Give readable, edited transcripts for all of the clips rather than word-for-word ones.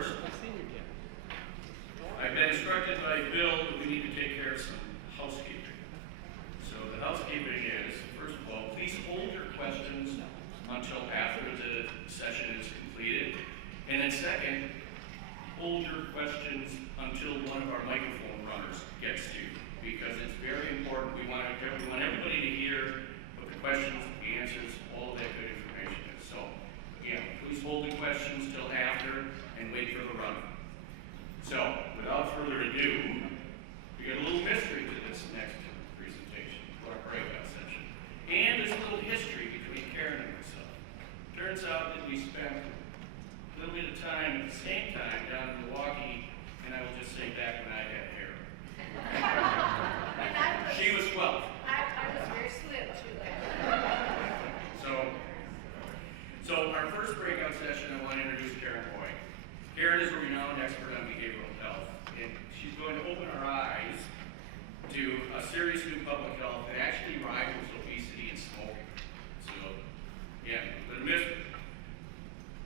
First, I've been instructed by Bill that we need to take care of some housekeeping. So the housekeeping is, first of all, please hold your questions until after the session is completed. And then second, hold your questions until one of our microphone runners gets to you, because it's very important. We want everybody to hear what the questions, the answers, all of that good information is. So again, please hold the questions till after and wait for the runner. So without further ado, we got a little mystery to this next presentation, to our breakout session. And there's a little history between Karen and myself. Turns out that we spent a little bit of time at the same time down in Milwaukee, and I will just say back when I had hair. She was 12. I was very slim too. So our first breakout session, I want to introduce Karen Lloyd. Karen is a renowned expert on behavioral health, and she's going to open our eyes to a serious new public health that actually rivals obesity and smoking. So, yeah, but a mystery.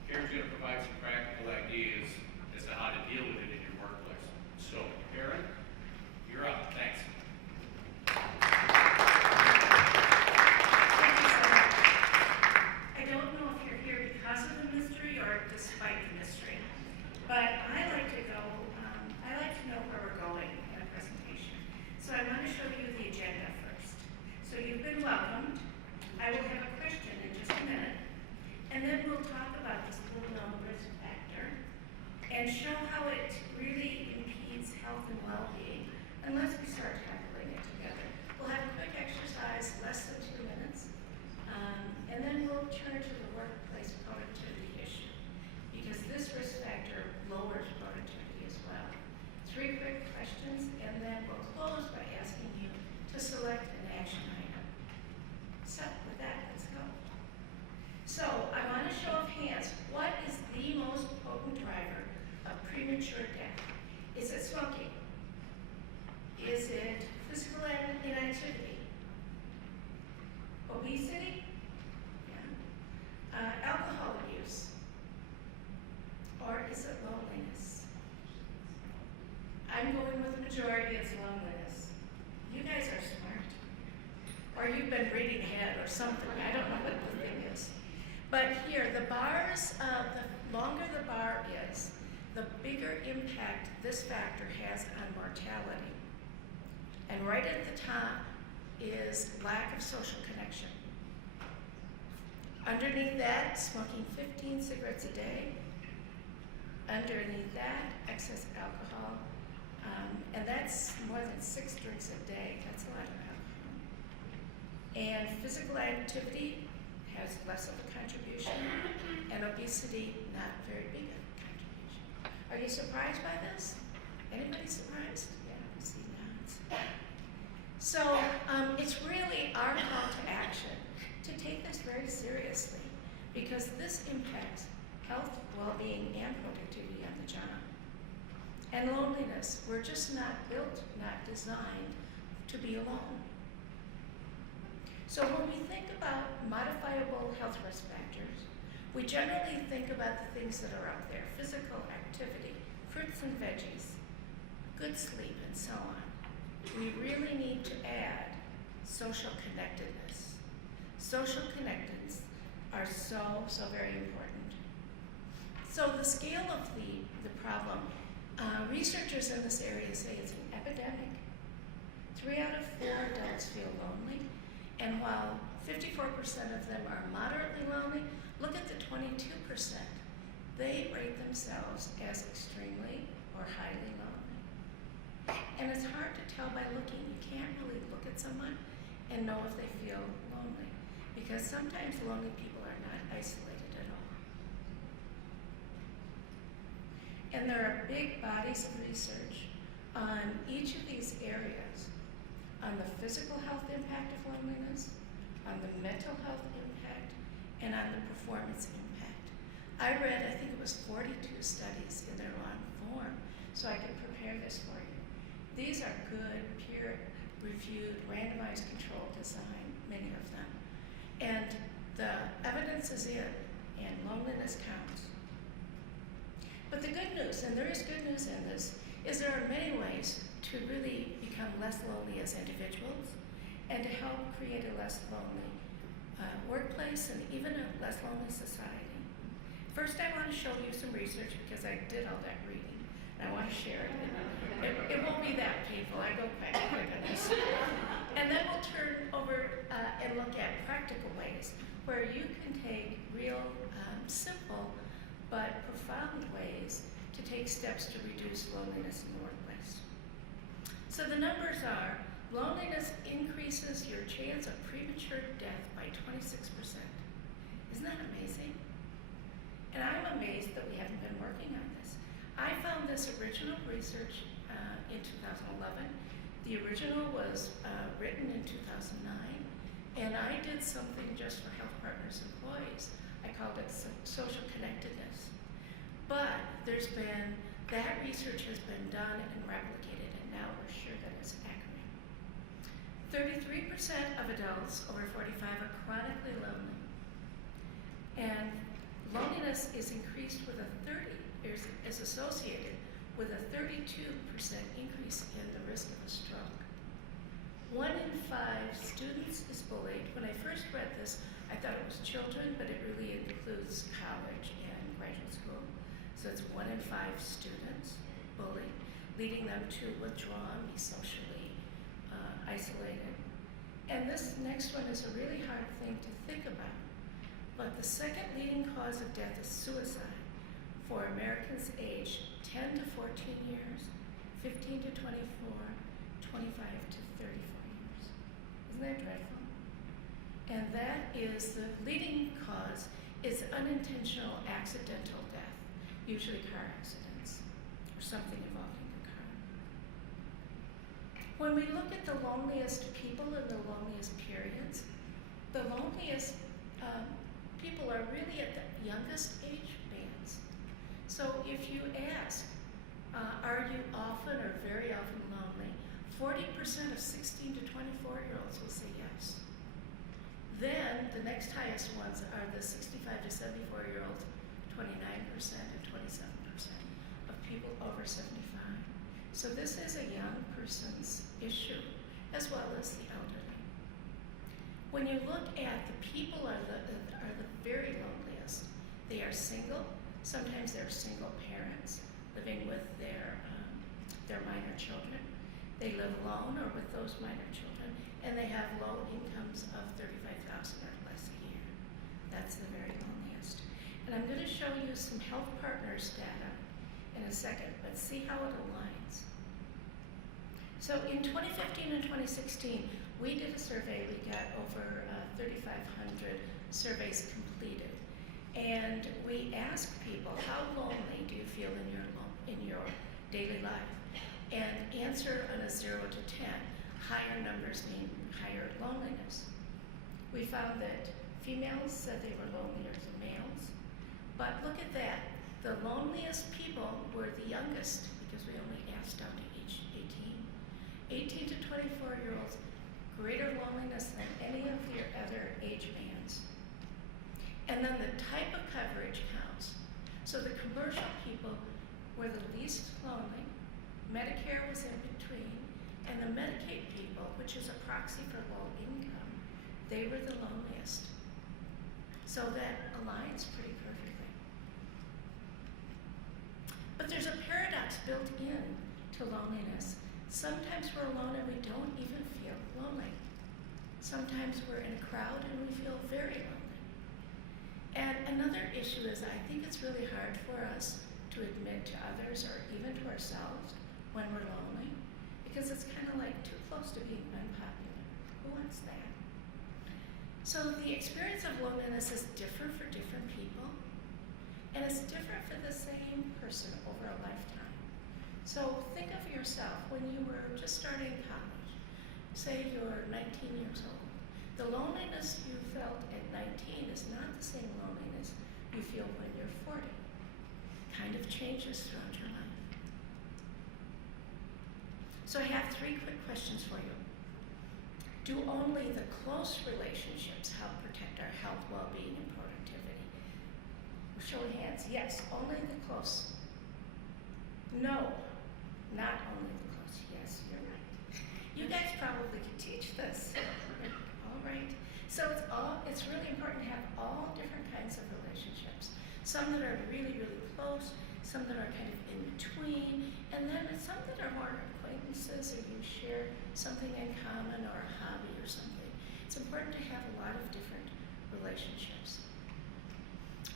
Karen's going to provide some practical ideas as to how to deal with it in your workplace. So, Karen, you're up. Thanks. I don't know if you're here because of the mystery or despite the mystery, but I like to know where we're going in a presentation. So I want to show you the agenda first. So you've been welcomed. I will have a question in just a minute, and then we'll talk about this little known risk factor and show how it really impedes health and well-being unless we start tackling it together. We'll have a quick exercise, less than 2 minutes, and then we'll turn to the workplace productivity issue, because this risk factor lowers productivity as well. 3 quick questions, and then we'll close by asking you to select an action item. So with that, let's go. So I want to show of hands, what is the most potent driver of premature death? Is it smoking? Is it physical inactivity? Obesity? Yeah. Alcohol abuse? Or is it loneliness? I'm going with the majority, it's loneliness. You guys are smart. Or you've been reading ahead or something. I don't know what the thing is. But here, the longer the bar is, the bigger impact this factor has on mortality. And right at the top is lack of social connection. Underneath that, smoking 15 cigarettes a day. Underneath that, excess alcohol. And that's more than 6 drinks a day. That's a lot of alcohol. And physical activity has less of a contribution, and obesity, not very big of a contribution. Are you surprised by this? Anybody surprised? Yeah, I see nods. So it's really our call to action to take this very seriously, because this impacts health, well-being, and productivity on the job. And loneliness, we're just not built, not designed to be alone. So when we think about modifiable health risk factors, we generally think about the things that are up there: physical activity, fruits and veggies, good sleep, and so on. We really need to add social connectedness. Social connectedness are so very important. So the scale of the problem, researchers in this area say it's an epidemic. 3 out of 4 adults feel lonely, and while 54% of them are moderately lonely, look at the 22%. They rate themselves as extremely or highly lonely. And it's hard to tell by looking. You can't really look at someone and know if they feel lonely, because sometimes lonely people are not isolated at all. And there are big bodies of research on each of these areas, on the physical health impact of loneliness, on the mental health impact, and on the performance impact. I read, I think it was 42 studies in their long form, so I could prepare this for you. These are good, peer-reviewed, randomized controlled design, many of them. And the evidence is in, and loneliness counts. But the good good news, and there is good news in this, is there are many ways to really become less lonely as individuals and to help create a less lonely workplace and even a less lonely society. First, I want to show you some research because I did all that reading. And I want to share it. It won't be that painful. I go quite quick on this. And then we'll turn over and look at practical ways where you can take real, simple, but profound ways to take steps to reduce loneliness in the workplace. So the numbers are, loneliness increases your chance of premature death by 26%. Isn't that amazing? And I'm amazed that we haven't been working on this. I found this original research in 2011. The original was written in 2009, and I did something just for HealthPartners employees. I called it social connectedness. But there's been, that research has been done and replicated, and now we're sure that it's accurate. 33% of adults over 45 are chronically lonely. And loneliness is increased with is associated with a 32% increase in the risk of a stroke. 1 in 5 students is bullied. When I first read this, I thought it was children, but it really includes college and graduate school. So it's 1 in 5 students bullied, leading them to withdraw and be socially isolated. And this next one is a really hard thing to think about. But the second leading cause of death is suicide for Americans aged 10 to 14 years, 15 to 24, 25 to 34 years. Isn't that dreadful? And that is the leading cause is unintentional accidental death, usually car accidents or something involving the car. When we look at the loneliest people and the loneliest periods, the loneliest people are really at the youngest age bands. So if you ask, are you often or very often lonely, 40% of 16 to 24-year-olds will say yes. Then the next highest ones are the 65 to 74-year-olds, 29% and 27% of people over 75. So this is a young person's issue, as well as the elderly. When you look at the people are the very loneliest, they are single. Sometimes they're single parents living with their minor children. They live alone or with those minor children, and they have low incomes of $35,000 or less a year. That's the very loneliest. And I'm going to show you some HealthPartners data in a second, but see how it aligns. So in 2015 and 2016, we did a survey. We got over 3,500 surveys completed. And we asked people, how lonely do you feel in your daily life? And answer on a 0 to 10. Higher numbers mean higher loneliness. We found that females said they were lonelier than males. But look at that. The loneliest people were the youngest, because we only asked down to age 18. 18 to 24-year-olds, greater loneliness than any of your other age bands. And then the type of coverage counts. So the commercial people were the least lonely. Medicare was in between. And the Medicaid people, which is a proxy for low income, they were the loneliest. So that aligns pretty perfectly. But there's a paradox built in to loneliness. Sometimes we're alone and we don't even feel lonely. Sometimes we're in a crowd and we feel very lonely. And another issue is I think it's really hard for us to admit to others or even to ourselves when we're lonely, because it's kind of like too close to being unpopular. Who wants that? So the experience of loneliness is different for different people, and it's different for the same person over a lifetime. So think of yourself when you were just starting college. Say you're 19 years old. The loneliness you felt at 19 is not the same loneliness you feel when you're 40. Kind of changes throughout your life. So I have 3 quick questions for you. Do only the close relationships help protect our health, well-being, and productivity? Show of hands. Yes, only the close. No, not only the close. Yes, you're right. You guys probably could teach this. All right. So it's really important to have all different kinds of relationships. Some that are really, really close, some that are kind of in between, and then some that are more acquaintances or you share something in common or a hobby or something. It's important to have a lot of different relationships.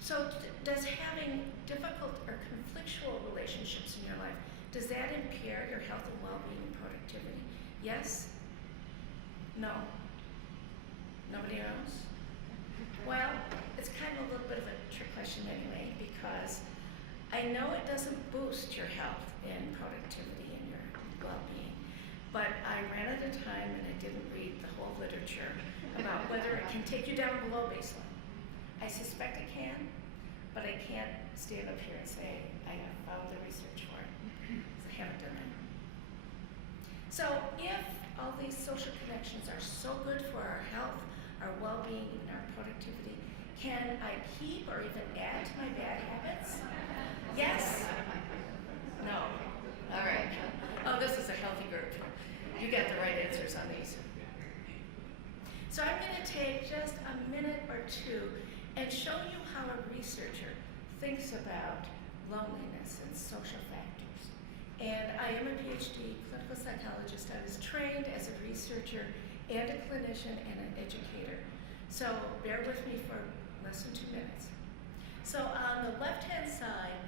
So does having difficult or conflictual relationships in your life, does that impair your health and well-being and productivity? Yes? No? Nobody knows? Well, it's kind of a little bit of a trick question anyway, because I know it doesn't boost your health and productivity and your well-being, but I ran out of time and I didn't read the whole literature about whether it can take you down below baseline. I suspect it can, but I can't stand up here and say I have found the research for it, because I haven't done that. So if all these social connections are so good for our health, our well-being, and our productivity, can I keep or even add to my bad habits? Yes? No? All right. Oh, this is a healthy group. You got the right answers on these. So I'm going to take just a minute or two and show you how a researcher thinks about loneliness and social factors. And I am a PhD clinical psychologist. I was trained as a researcher and a clinician and an educator. So bear with me for less than 2 minutes. So on the left-hand side,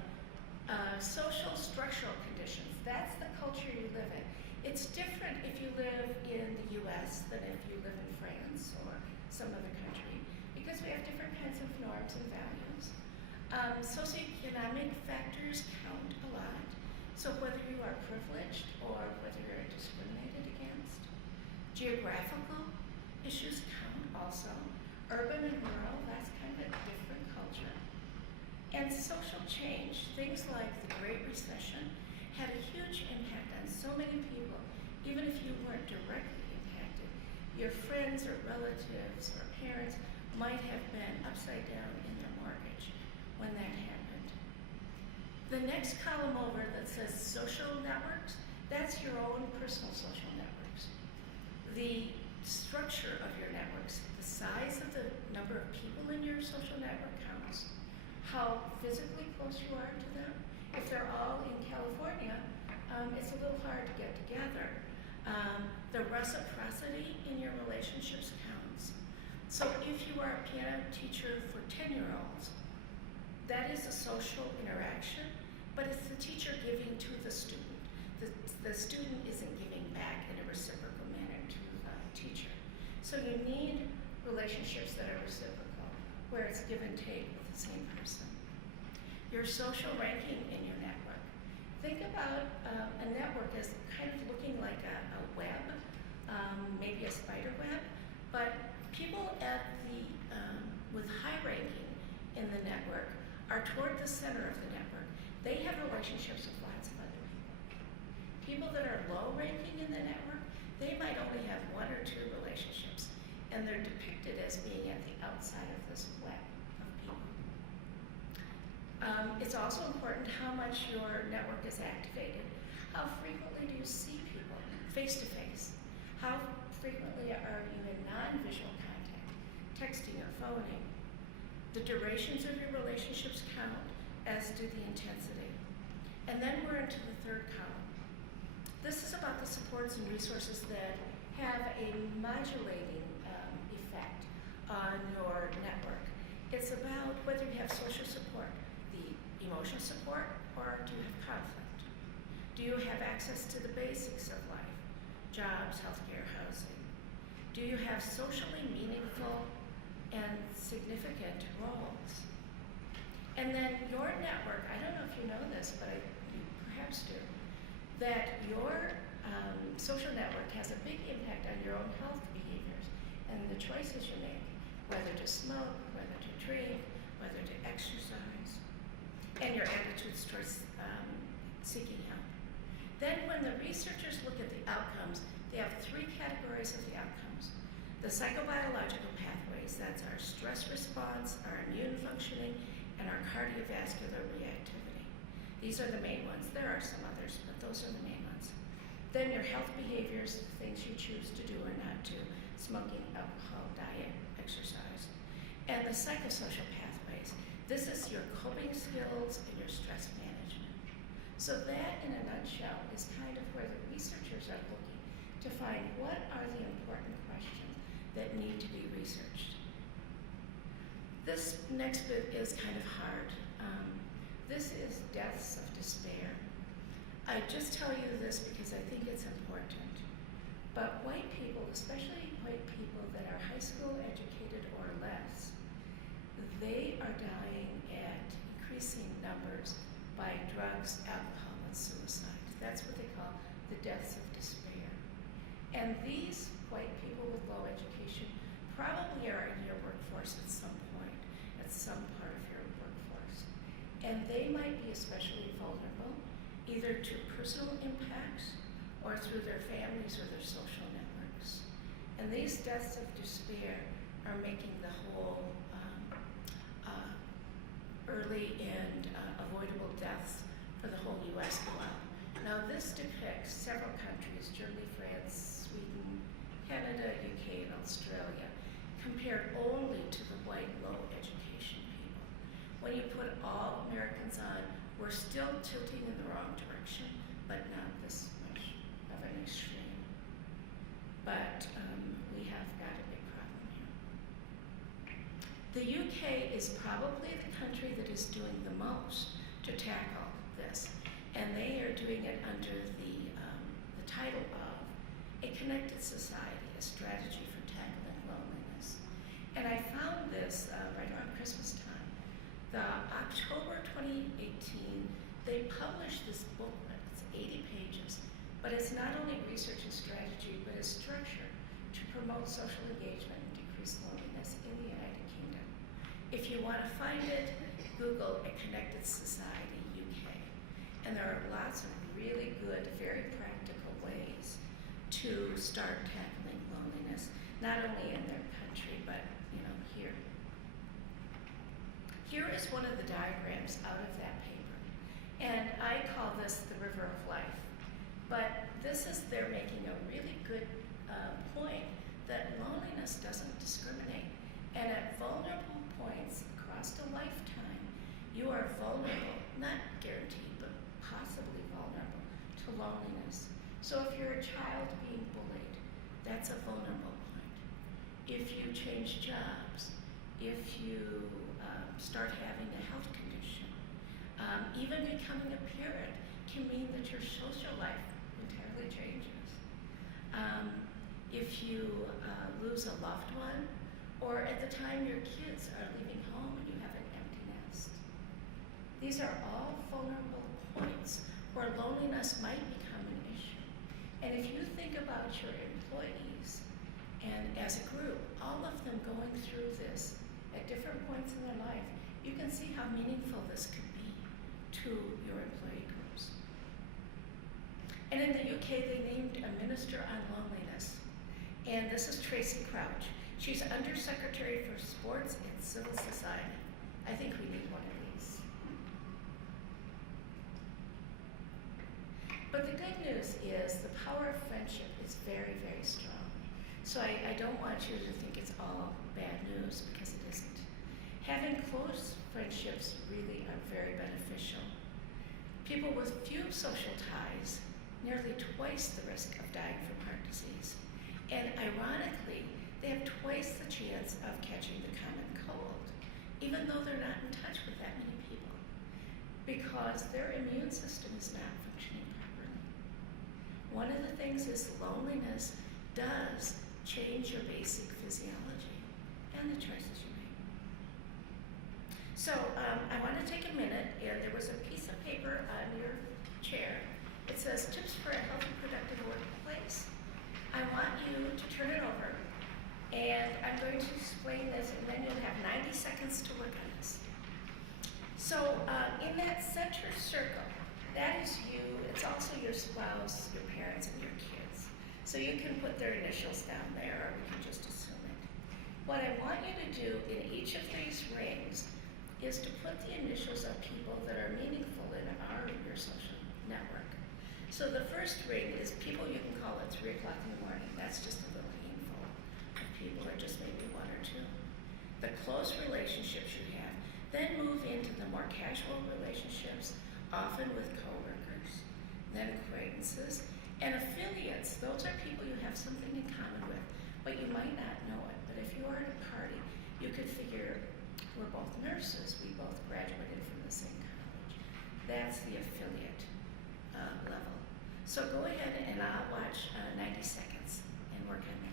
social structural conditions, that's the culture you live in. It's different if you live in the US than if you live in France or some other country, because we have different kinds of norms and values. Socioeconomic factors count a lot. So whether you are privileged or whether you're discriminated against. Geographical issues count also. Urban and rural, that's kind of a different culture. And social change, things like the Great Recession, had a huge impact on so many people, even if you weren't directly impacted. Your friends or relatives or parents might have been upside down in their mortgage when that happened. The next column over that says social networks, that's your own personal social networks. The structure of your networks, the size of the number of people in your social network counts, how physically close you are to them. If they're all in California, it's a little hard to get together. The reciprocity in your relationships counts. So if you are a piano teacher for 10-year-olds, that is a social interaction, but it's the teacher giving to the student. The student isn't giving back in a reciprocal manner to the teacher. So you need relationships that are reciprocal, where it's give and take with the same person. Your social ranking in your network. Think about a network as kind of looking like a web, maybe a spider web, but people at the with high ranking in the network are toward the center of the network. They have relationships with lots of other people. People that are low ranking in the network, they might only have 1 or 2 relationships, and they're depicted as being at the outside of this web of people. It's also important how much your network is activated. How frequently do you see people face to face? How frequently are you in non-visual contact, texting or phoning? The durations of your relationships count, as do the intensity. And then we're into the third column. This is about the supports and resources that have a modulating effect on your network. It's about whether you have social support, the emotional support, or do you have conflict? Do you have access to the basics of life? Jobs, healthcare, housing? Do you have socially meaningful and significant roles? And then your network, I don't know if you know this, but you perhaps do, that your social network has a big impact on your own health behaviors and the choices you make, whether to smoke, whether to drink, whether to exercise, and your attitudes towards seeking help. Then when the researchers look at the outcomes, they have 3 categories of the outcomes. The psychobiological pathways, that's our stress response, our immune functioning, and our cardiovascular reactivity. These are the main ones. There are some others, but those are the main ones. Then your health behaviors, the things you choose to do or not do, smoking, alcohol, diet, exercise. And the psychosocial pathways. This is your coping skills and your stress management. So that, in a nutshell, is kind of where the researchers are looking to find what are the important questions that need to be researched. This next bit is kind of hard. This is deaths of despair. I just tell you this because I think it's important. But white people, especially white people that are high school educated or less, they are dying at increasing numbers by drugs, alcohol, and suicide. That's what they call the deaths of despair. And these white people with low education probably are in your workforce at some point, at some part of your workforce. And they might be especially vulnerable, either to personal impacts or through their families or their social networks. And these deaths of despair are making the whole early and avoidable deaths for the whole U.S. go up. Now this depicts several countries, Germany, France, Sweden, Canada, UK, and Australia, compared only to the white low education people. When you put all Americans on, we're still tilting in the wrong direction, but not this much of an extreme. But we have got a big problem here. The UK is probably the country that is doing the most to tackle this, and they are doing it under the title of A Connected Society, a Strategy for Tackling Loneliness. And I found this right around Christmas time. The October 2018, they published this booklet. It's 80 pages, but it's not only research and strategy, but it's structure to promote social engagement and decrease loneliness in the United Kingdom. If you want to find it, Google A Connected Society UK. And there are lots of really good, very practical ways to start tackling loneliness, not only in their country, but here. Here is one of the diagrams out of that paper. And I call this the river of life. But this is, they're making a really good point that loneliness doesn't discriminate. And at vulnerable points across a lifetime, you are vulnerable, not guaranteed, but possibly vulnerable to loneliness. So if you're a child being bullied, that's a vulnerable point. If you change jobs, if you start having a health condition, even becoming a parent can mean that your social life entirely changes. If you lose a loved one, or at the time your kids are leaving home and you have an empty nest. These are all vulnerable points where loneliness might become an issue. And if you think about your employees, and as a group, all of them going through this at different points in their life, you can see how meaningful this could be to your employee groups. And in the UK, they named a minister on loneliness. And this is Tracy Crouch. She's Under Secretary for Sports and Civil Society. I think we need one of these. But the good news is the power of friendship is very, very strong. So I don't want you to think it's all bad news, because it isn't. Having close friendships really are very beneficial. People with few social ties, nearly twice the risk of dying from heart disease. And ironically, they have twice the chance of catching the common cold, even though they're not in touch with that many people, because their immune system is not functioning properly. One of the things is loneliness does change your basic physiology and the choices you make. So I want to take a minute, and there was a piece of paper on your chair. It says Tips for a Healthy, Productive Workplace. I want you to turn it over, and I'm going to explain this, and then you'll have 90 seconds to work on this. So in that center circle, that is you. It's also your spouse, your parents, and your kids. So you can put their initials down there, or we can just assume it. What I want you to do in each of these rings, is to put the initials of people that are meaningful in your social network. So the first ring is people you can call at 3 o'clock in the morning. That's just a little handful of people, or just maybe 1 or 2. The close relationships you have, then move into the more casual relationships, often with coworkers, then acquaintances, and affiliates. Those are people you have something in common with, but you might not know it. But if you are at a party, you could figure, we're both nurses, we both graduated from the same college. That's the affiliate level. So go ahead and I'll watch 90 seconds and work on that.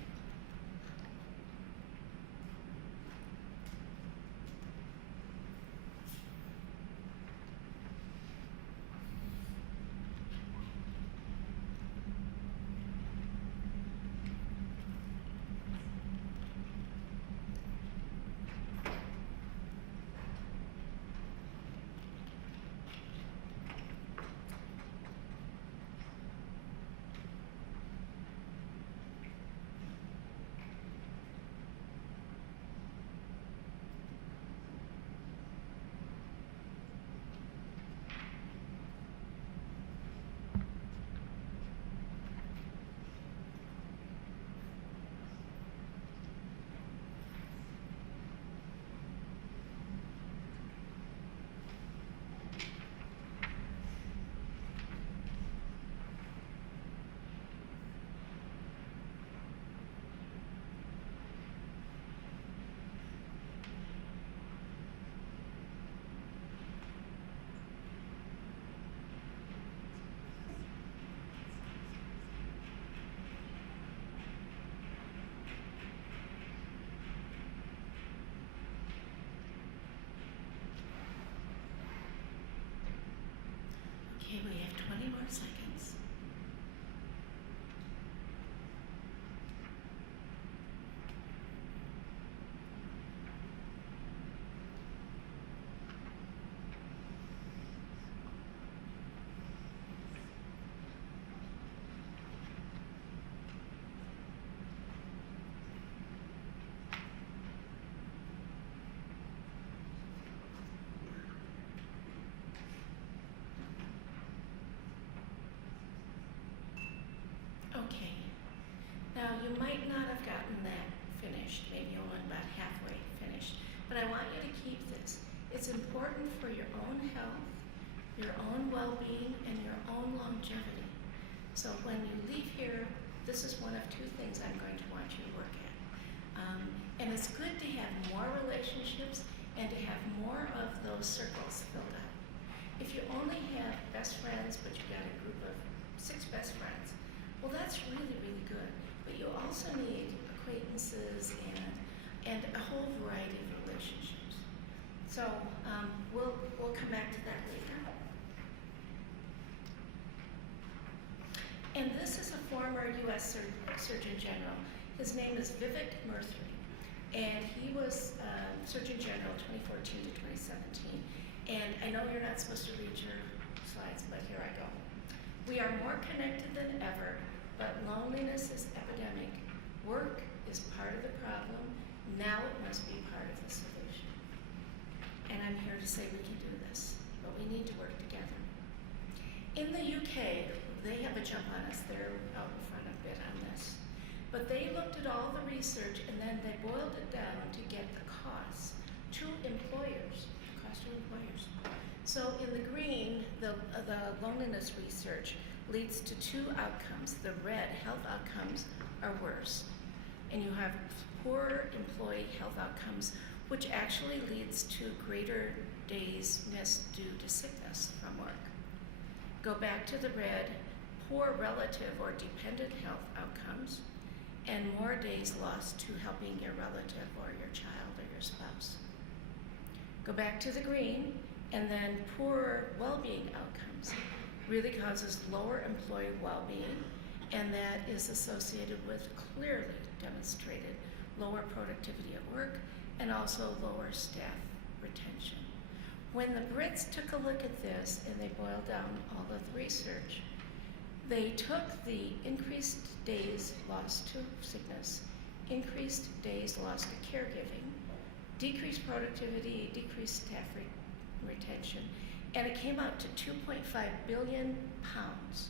Okay, we have 20 more seconds. Okay, now you might not have gotten that finished, maybe only about halfway finished, but I want you to keep this. It's important for your own health, your own well-being, and your own longevity. So when you leave here, this is one of 2 things I'm going to want you to work at. And it's good to have more relationships and to have more of those circles filled out. If you only have best friends, but you've got a group of 6 best friends, well, that's really, really good. But you also need acquaintances and a whole variety of relationships. So we'll come back to that later. And this is a former U.S. Surgeon General. His name is Vivek Murthy, and he was Surgeon General 2014 to 2017. And I know you're not supposed to read your slides, but here I go. We are more connected than ever, but loneliness is epidemic. Work is part of the problem. Now it must be part of the solution. And I'm here to say we can do this, but we need to work together. In the UK, they have a jump on us. They're out in front a bit on this. But they looked at all the research and then they boiled it down to get the cost to employers. So in the green, the loneliness research leads to 2 outcomes. The red, health outcomes, are worse. And you have poor employee health outcomes, which actually leads to greater days missed due to sickness from work. Go back to the red, poor relative or dependent health outcomes, and more days lost to helping your relative or your child or your spouse. Go back to the green, and then poor well-being outcomes really causes lower employee well-being, and that is associated with clearly demonstrated lower productivity at work and also lower staff retention. When the Brits took a look at this and they boiled down all of the research, they took the increased days lost to sickness, increased days lost to caregiving, decreased productivity, decreased staff retention, and it came out to 2.5 billion pounds.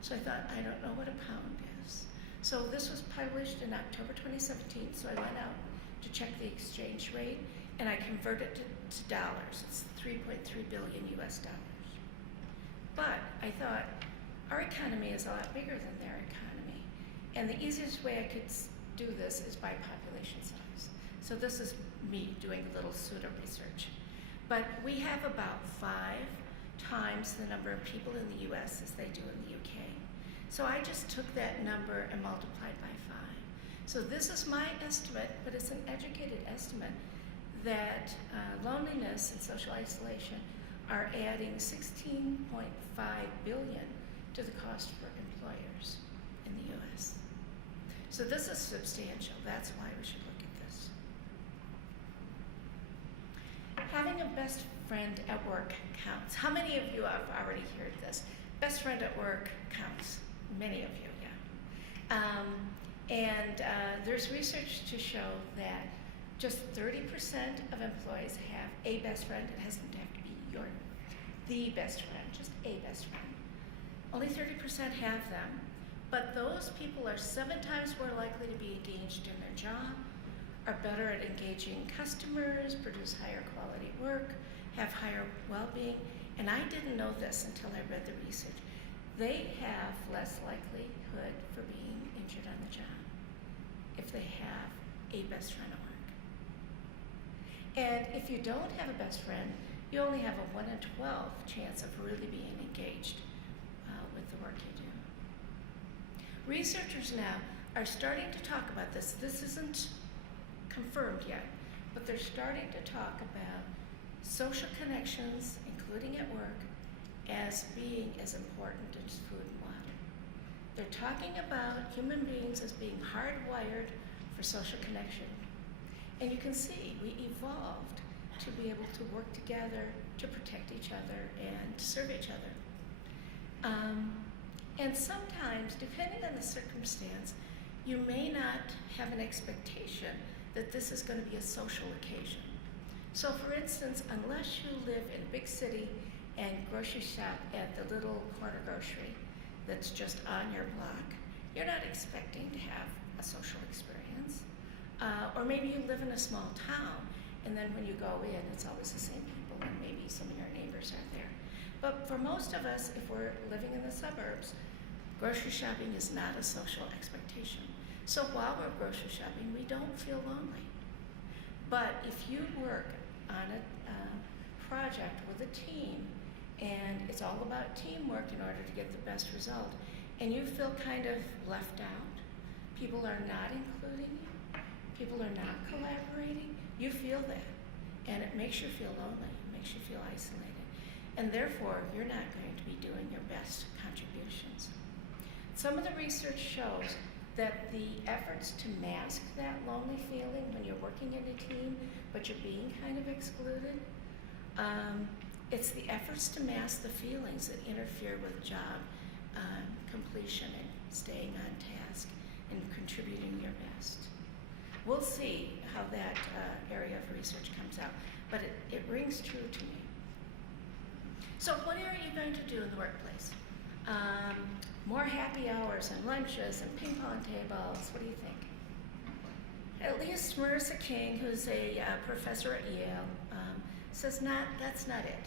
So I thought, I don't know what a pound is. So this was published in October 2017, so I went out to check the exchange rate, and I converted it to dollars. It's 3.3 billion US dollars. But I thought, our economy is a lot bigger than their economy. And the easiest way I could do this is by population size. So this is me doing a little pseudo research. But we have about 5 times the number of people in the US as they do in the UK. So I just took that number and multiplied by 5. So this is my estimate, but it's an educated estimate, that loneliness and social isolation are adding 16.5 billion to the cost for employers in the US. So this is substantial. That's why we should look at this. Having a best friend at work counts. How many of you have already heard this? Best friend at work counts. Many of you, yeah. There's research to show that just 30% of employees have a best friend. It doesn't have to be the best friend, just a best friend. Only 30% have them, but those people are 7 times more likely to be engaged in their job, are better at engaging customers, produce higher quality work, have higher well-being, and I didn't know this until I read the research. They have less likelihood for being injured on the job if they have a best friend at work. And if you don't have a best friend, you only have a 1 in 12 chance of really being engaged with the work you do. Researchers now are starting to talk about this. This isn't confirmed yet, but they're starting to talk about social connections, including at work, as being as important as food and water. They're talking about human beings as being hardwired for social connection. And you can see we evolved to be able to work together, to protect each other, and to serve each other. And sometimes, depending on the circumstance, you may not have an expectation that this is going to be a social occasion. So for instance, unless you live in a big city and grocery shop at the little corner grocery that's just on your block, you're not expecting to have a social experience. Or maybe you live in a small town, and then when you go in, it's always the same people, and maybe some of your neighbors are there. But for most of us, if we're living in the suburbs, grocery shopping is not a social expectation. So while we're grocery shopping, we don't feel lonely. But if you work on a project with a team, and it's all about teamwork in order to get the best result, and you feel kind of left out, people are not including you, people are not collaborating, you feel that. And it makes you feel lonely, it makes you feel isolated. And therefore, you're not going to be doing your best contributions. Some of the research shows that the efforts to mask that lonely feeling when you're working in a team, but you're being kind of excluded, it's the efforts to mask the feelings that interfere with job completion and staying on task and contributing your best. We'll see how that area of research comes out, but it rings true to me. So what are you going to do in the workplace? More happy hours and lunches and ping pong tables. What do you think? At least Marissa King, who's a professor at Yale, says that's not it.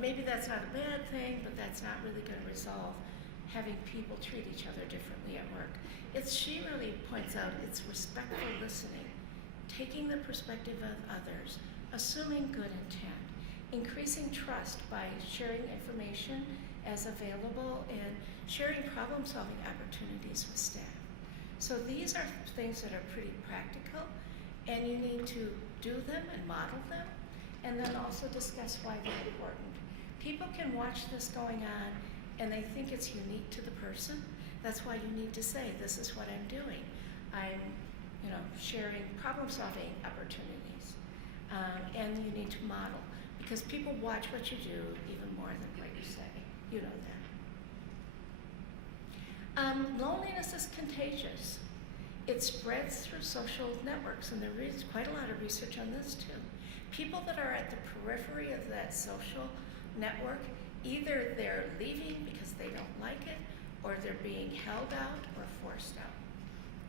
Maybe that's not a bad thing, but that's not really going to resolve having people treat each other differently at work. She really points out it's respectful listening, taking the perspective of others, assuming good intent, increasing trust by sharing information as available, and sharing problem-solving opportunities with staff. So these are things that are pretty practical, and you need to do them and model them, and then also discuss why they're important. People can watch this going on, and they think it's unique to the person. That's why you need to say, this is what I'm doing. I'm sharing problem-solving opportunities, and you need to model, because people watch what you do even more than what you say. You know that. Loneliness is contagious. it spreads through social networks, and there is quite a lot of research on this too. People that are at the periphery of that social network, either they're leaving because they don't like it, or they're being held out or forced out.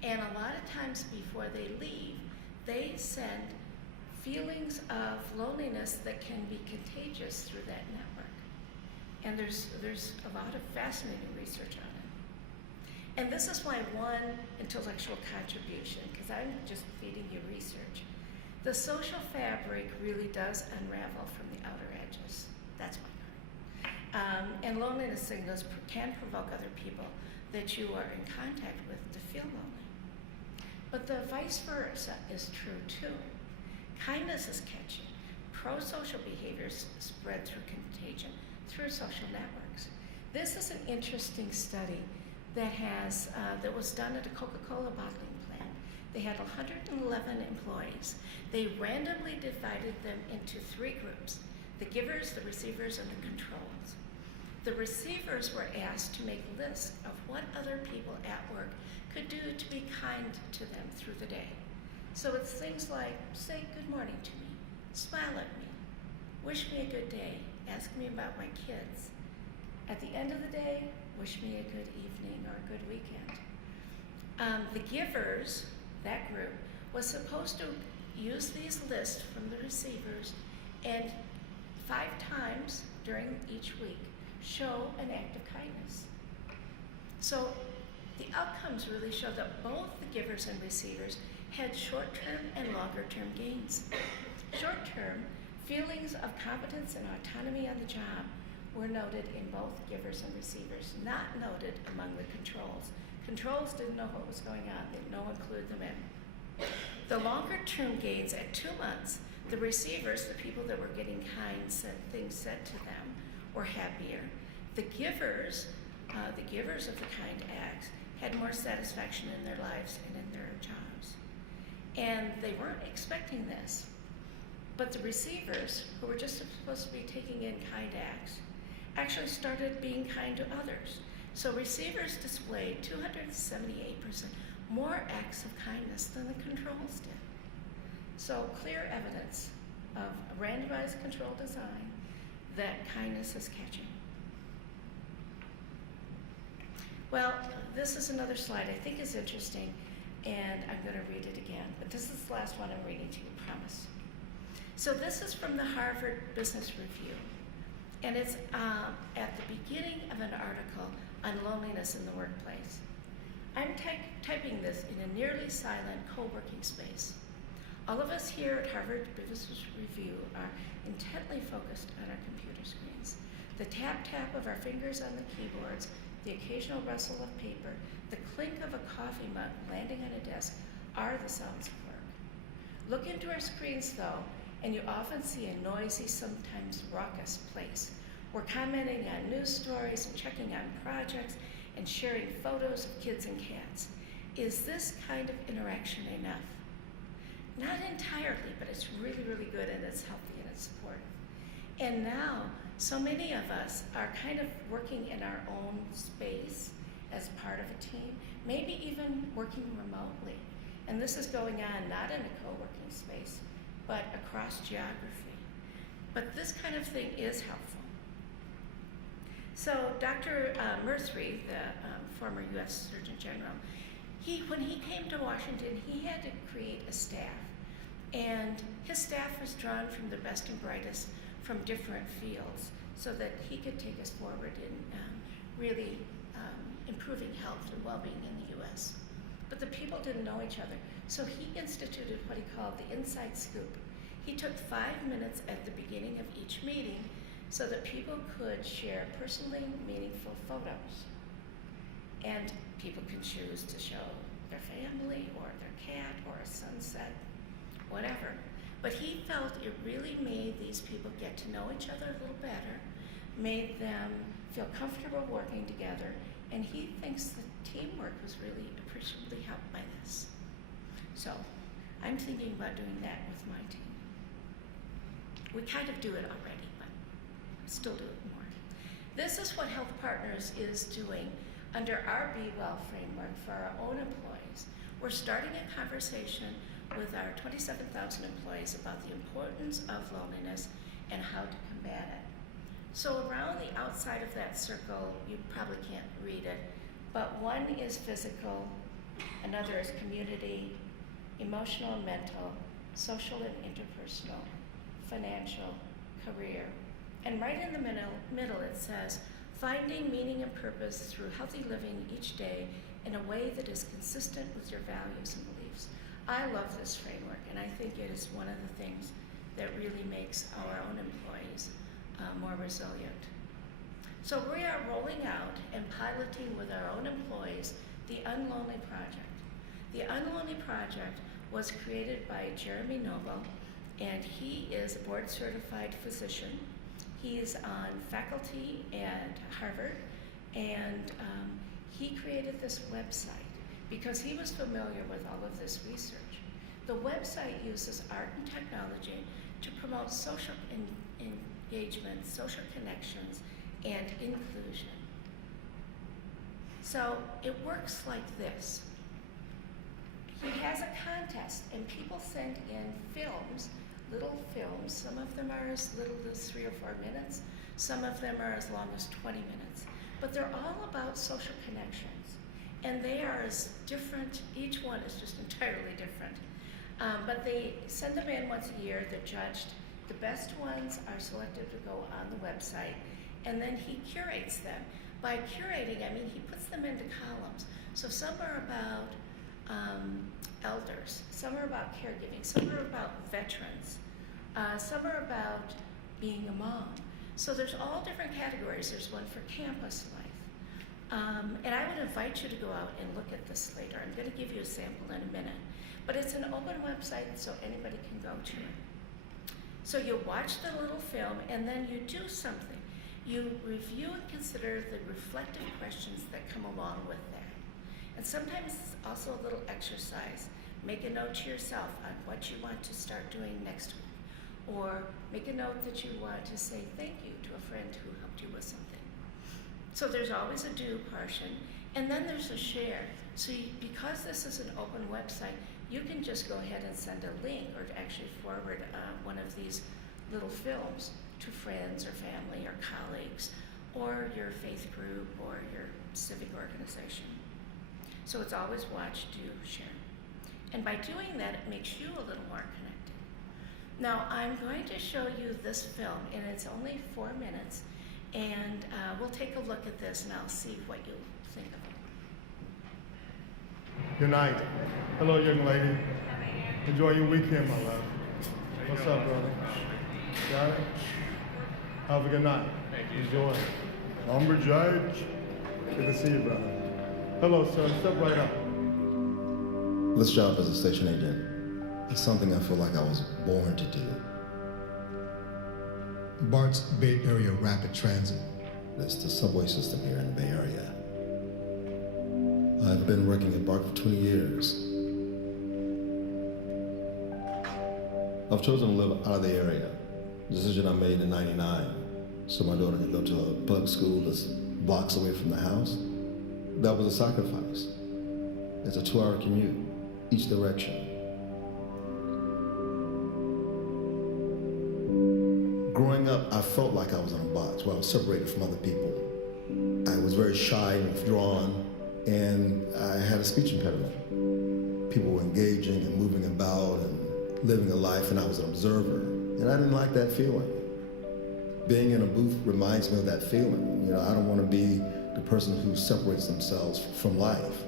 And a lot of times before they leave, they send feelings of loneliness that can be contagious through that network. And there's a lot of fascinating research on it. And this is my one intellectual contribution, because I'm just feeding you research. The social fabric really does unravel from the outer edges. That's my part. And loneliness signals can provoke other people that you are in contact with to feel lonely. But the vice versa is true too. Kindness is catchy. Pro-social behaviors spread through contagion through social networks. This is an interesting study that was done at a Coca-Cola bottling plant. They had 111 employees. They randomly divided them into 3 groups: the givers, the receivers, and the controls. The receivers were asked to make lists of what other people at work could do to be kind to them through the day. So it's things like, say good morning to me, smile at me, wish me a good day, ask me about my kids. At the end of the day, wish me a good evening or a good weekend. The givers, that group, was supposed to use these lists from the receivers and 5 times during each week show an act of kindness. So the outcomes really show that both the givers and receivers had short-term and longer-term gains. Short-term, feelings of competence and autonomy on the job were noted in both givers and receivers, not noted among the controls. Controls didn't know what was going on. No one clued them in. The longer-term gains at 2 months, the receivers, the people that were getting things said to them, were happier. The givers of the kind acts had more satisfaction in their lives and in their jobs. And they weren't expecting this. But the receivers, who were just supposed to be taking in kind acts, actually started being kind to others. So receivers displayed 278% more acts of kindness than the controls did. So clear evidence of a randomized control design that kindness is catching. Well, this is another slide I think is interesting, and I'm going to read it again. But this is the last one I'm reading to you, promise. So this is from the Harvard Business Review, and it's at the beginning of an article on loneliness in the workplace. I'm typing this in a nearly silent co-working space. All of us here at Harvard Business Review are intently focused on our computer screens. The tap-tap of our fingers on the keyboards, the occasional rustle of paper, the clink of a coffee mug landing on a desk are the sounds of work. Look into our screens, though, and you often see a noisy, sometimes raucous place. We're commenting on news stories and checking on projects and sharing photos of kids and cats. Is this kind of interaction enough? Not entirely, but it's really, really good, and it's healthy and it's supportive. And now, so many of us are kind of working in our own space as part of a team, maybe even working remotely. And this is going on not in a co-working space, but across geography. But this kind of thing is helpful. So Dr. Murthy, the former U.S. Surgeon General, when he came to Washington, he had to create a staff. And his staff was drawn from the best and brightest from different fields so that he could take us forward in really improving health and well-being in the U.S. But the people didn't know each other, so he instituted what he called the inside scoop. He took 5 minutes at the beginning of each meeting so that people could share personally meaningful photos. And people can choose to show their family or their cat or a sunset, whatever. But he felt it really made these people get to know each other a little better, made them feel comfortable working together, and he thinks the teamwork was really appreciably helped by this. So I'm thinking about doing that with my team. We kind of do it already, but still do it more. This is what HealthPartners is doing under our Be Well framework for our own employees. We're starting a conversation with our 27,000 employees about the importance of loneliness and how to combat it. So around the outside of that circle, you probably can't read it, but one is physical, another is community, emotional and mental, social and interpersonal, financial, career. And right in the middle it says, finding meaning and purpose through healthy living each day in a way that is consistent with your values and beliefs. I love this framework, and I think it is one of the things that really makes our own employees more resilient. So we are rolling out and piloting with our own employees the Unlonely Project. The Unlonely Project was created by Jeremy Noble, and he is a board-certified physician. He is on faculty at Harvard, and he created this website because he was familiar with all of this research. The website uses art and technology to promote social engagement, social connections, and inclusion. So it works like this. He has a contest, and people send in films, little films. Some of them are as little as 3 or 4 minutes. Some of them are as long as 20 minutes. But they're all about social connections, and they are as different. Each one is just entirely different. But they send them in once a year. They're judged. The best ones are selected to go on the website, and then he curates them. By curating, I mean he puts them into columns. So some are about elders, some are about caregiving, some are about veterans, some are about being a mom. So there's all different categories. There's one for campus life. And I would invite you to go out and look at this later. I'm going to give you a sample in a minute. But it's an open website, so anybody can go to it. So you watch the little film, and then you do something. You review and consider the reflective questions that come along with that. And sometimes it's also a little exercise. Make a note to yourself on what you want to start doing next week. Or make a note that you want to say thank you to a friend who helped you with something. So there's always a do portion, and then there's a share. So because this is an open website, you can just go ahead and send a link or actually forward one of these little films to friends or family or colleagues or your faith group or your civic organization. So it's always watch, do, share. And by doing that, it makes you a little more connected. Now, I'm going to show you this film, and it's only 4 minutes, and we'll take a look at this, and I'll see what you think of it. Good night. Hello, young lady. Enjoy your weekend, my love. What's up, brother? Got it? Have a good night. Enjoy. Lumberjudge. Good to see you, brother. Hello, sir. Step right up. This job as a station agent is something I feel like I was born to do. BART's Bay Area Rapid Transit. It's the subway system here in the Bay Area. I've been working at BART for 20 years. I've chosen to live out of the area. Decision I made in '99, so my daughter could go to a public school that's blocks away from the house. That was a sacrifice. It's a 2-hour commute, each direction. Growing up, I felt like I was in a box where I was separated from other people. I was very shy and withdrawn, and I had a speech impediment. People were engaging and moving about and living a life, and I was an observer, and I didn't like that feeling. Being in a booth reminds me of that feeling. You know, I don't want to be the person who separates themselves from life.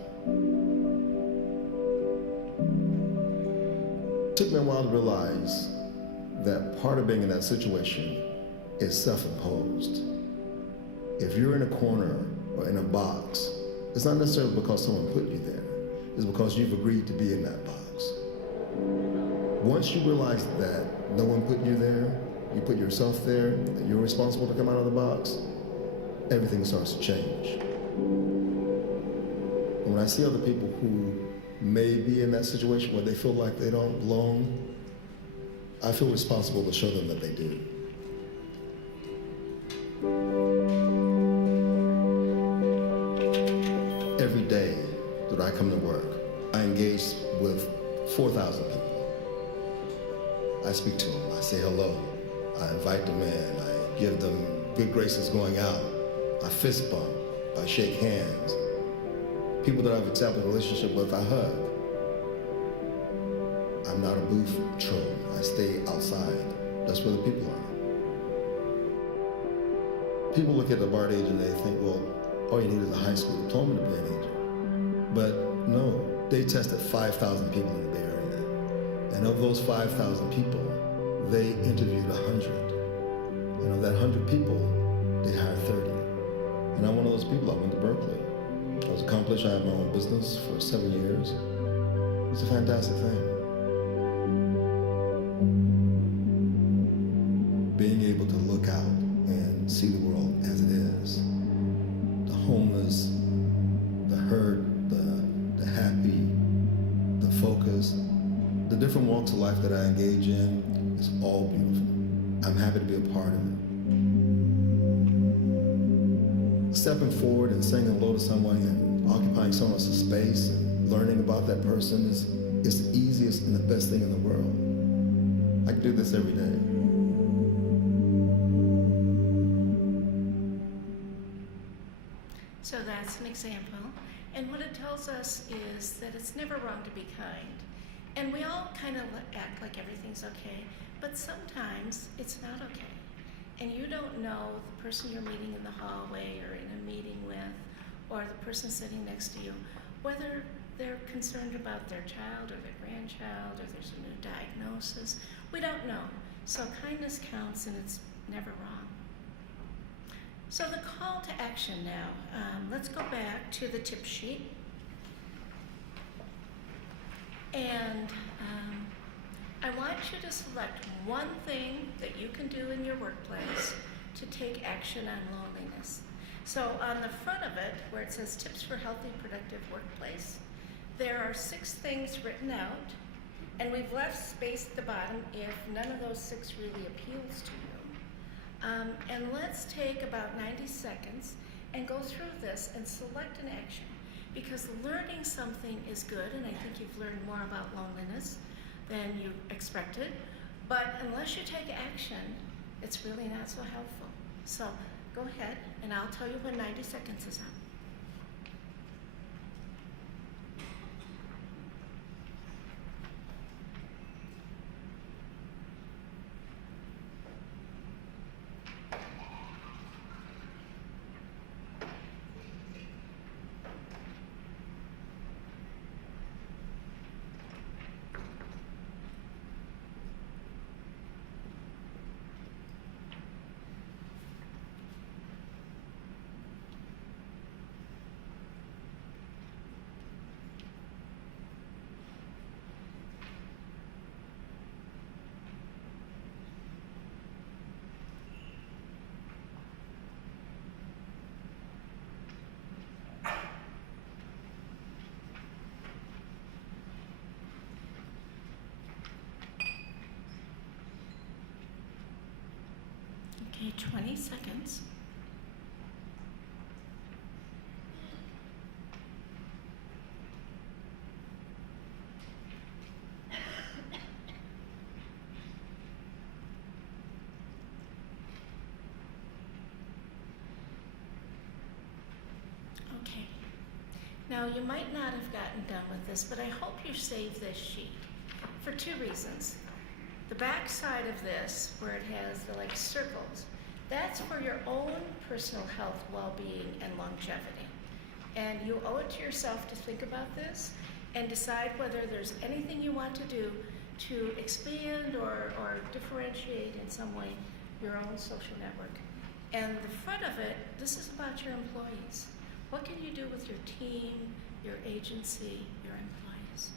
It took me a while to realize that part of being in that situation is self-imposed. If you're in a corner or in a box, it's not necessarily because someone put you there. It's because you've agreed to be in that box. Once you realize that no one put you there, you put yourself there, and you're responsible to come out of the box, everything starts to change. And when I see other people who may be in that situation where they feel like they don't belong, I feel responsible to show them that they do. Every day that I come to work, I engage with 4,000 people. I speak to them, I say hello, I invite them in, I give them good graces going out, I fist bump, I shake hands. People that I've established a relationship with, I hug. I'm not a booth troll, I stay outside. That's where the people are. People look at the BART age and they think, well, all you need is a high school diploma to be an agent. But no, they tested 5,000 people in the Bay Area. And of those 5,000 people, they interviewed 100. And of that 100 people, they hired 30. And I'm one of those people. I went to Berkeley. I was accomplished. I had my own business for 7 years. It's a fantastic thing. Being able to look out and see the world as it is. The homeless, the hurt, the happy, the focus, the different walks of life that I engage in is all beautiful. I'm happy to be a part of it. Stepping forward and saying hello to someone and occupying someone else's space and learning about that person is the easiest and the best thing in the world. I can do this every day. So that's an example. And what it tells us is that it's never wrong to be kind. And we all kind of act like everything's okay, but sometimes it's not okay. And you don't know the person you're meeting in the hallway or in a meeting with, or the person sitting next to you, whether they're concerned about their child or their grandchild or there's a new diagnosis. We don't know. So kindness counts and it's never wrong. So the call to action now. Let's go back to the tip sheet. And I want you to select one thing that you can do in your workplace to take action on loneliness. So on the front of it, where it says tips for healthy, productive workplace, there are 6 things written out, and we've left space at the bottom if none of those 6 really appeals to you. And let's take about 90 seconds and go through this and select an action, because learning something is good, and I think you've learned more about loneliness than you expected, but unless you take action, it's really not so helpful. So go ahead, and I'll tell you when 90 seconds is up. Okay, 20 seconds. Okay. Now, you might not have gotten done with this, but I hope you saved this sheet for 2 reasons. The back side of this, where it has the circles, that's for your own personal health, well-being, and longevity. And you owe it to yourself to think about this and decide whether there's anything you want to do to expand or differentiate in some way your own social network. And the front of it, this is about your employees. What can you do with your team, your agency, your employees?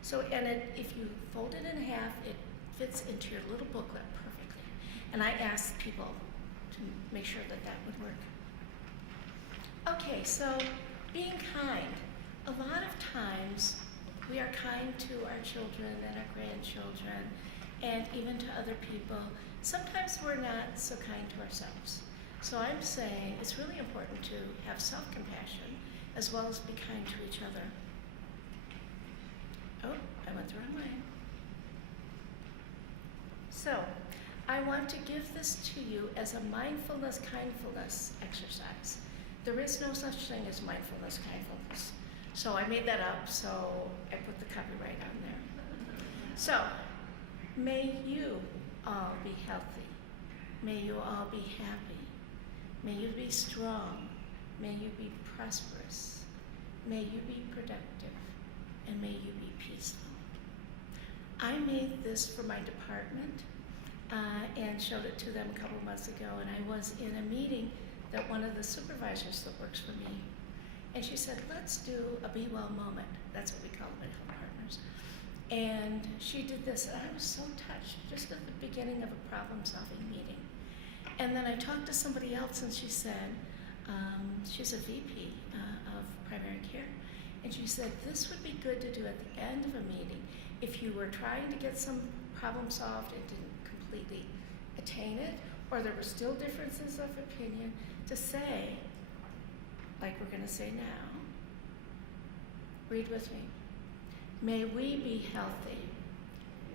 So, and if you fold it in half, it fits into your little booklet perfectly. And I asked people to make sure that that would work. Okay, so being kind. A lot of times we are kind to our children and our grandchildren and even to other people. Sometimes we're not so kind to ourselves. So I'm saying it's really important to have self-compassion as well as be kind to each other. Oh, I went the wrong way. So, I want to give this to you as a mindfulness, kindfulness exercise. There is no such thing as mindfulness, kindfulness. So I made that up, so I put the copyright on there. So, may you all be healthy. May you all be happy. May you be strong. May you be prosperous. May you be productive. And may you be peaceful. I made this for my department and showed it to them a couple months ago, and I was in a meeting that one of the supervisors that works for me, and she said, let's do a Be Well moment. That's what we call it at HealthPartners. And she did this, and I was so touched, just at the beginning of a problem-solving meeting. And then I talked to somebody else, and she said, she's a VP of primary care, and she said, this would be good to do at the end of a meeting if you were trying to get some problem solved and didn't completely attain it, or there were still differences of opinion, to say, like we're going to say now, read with me. May we be healthy.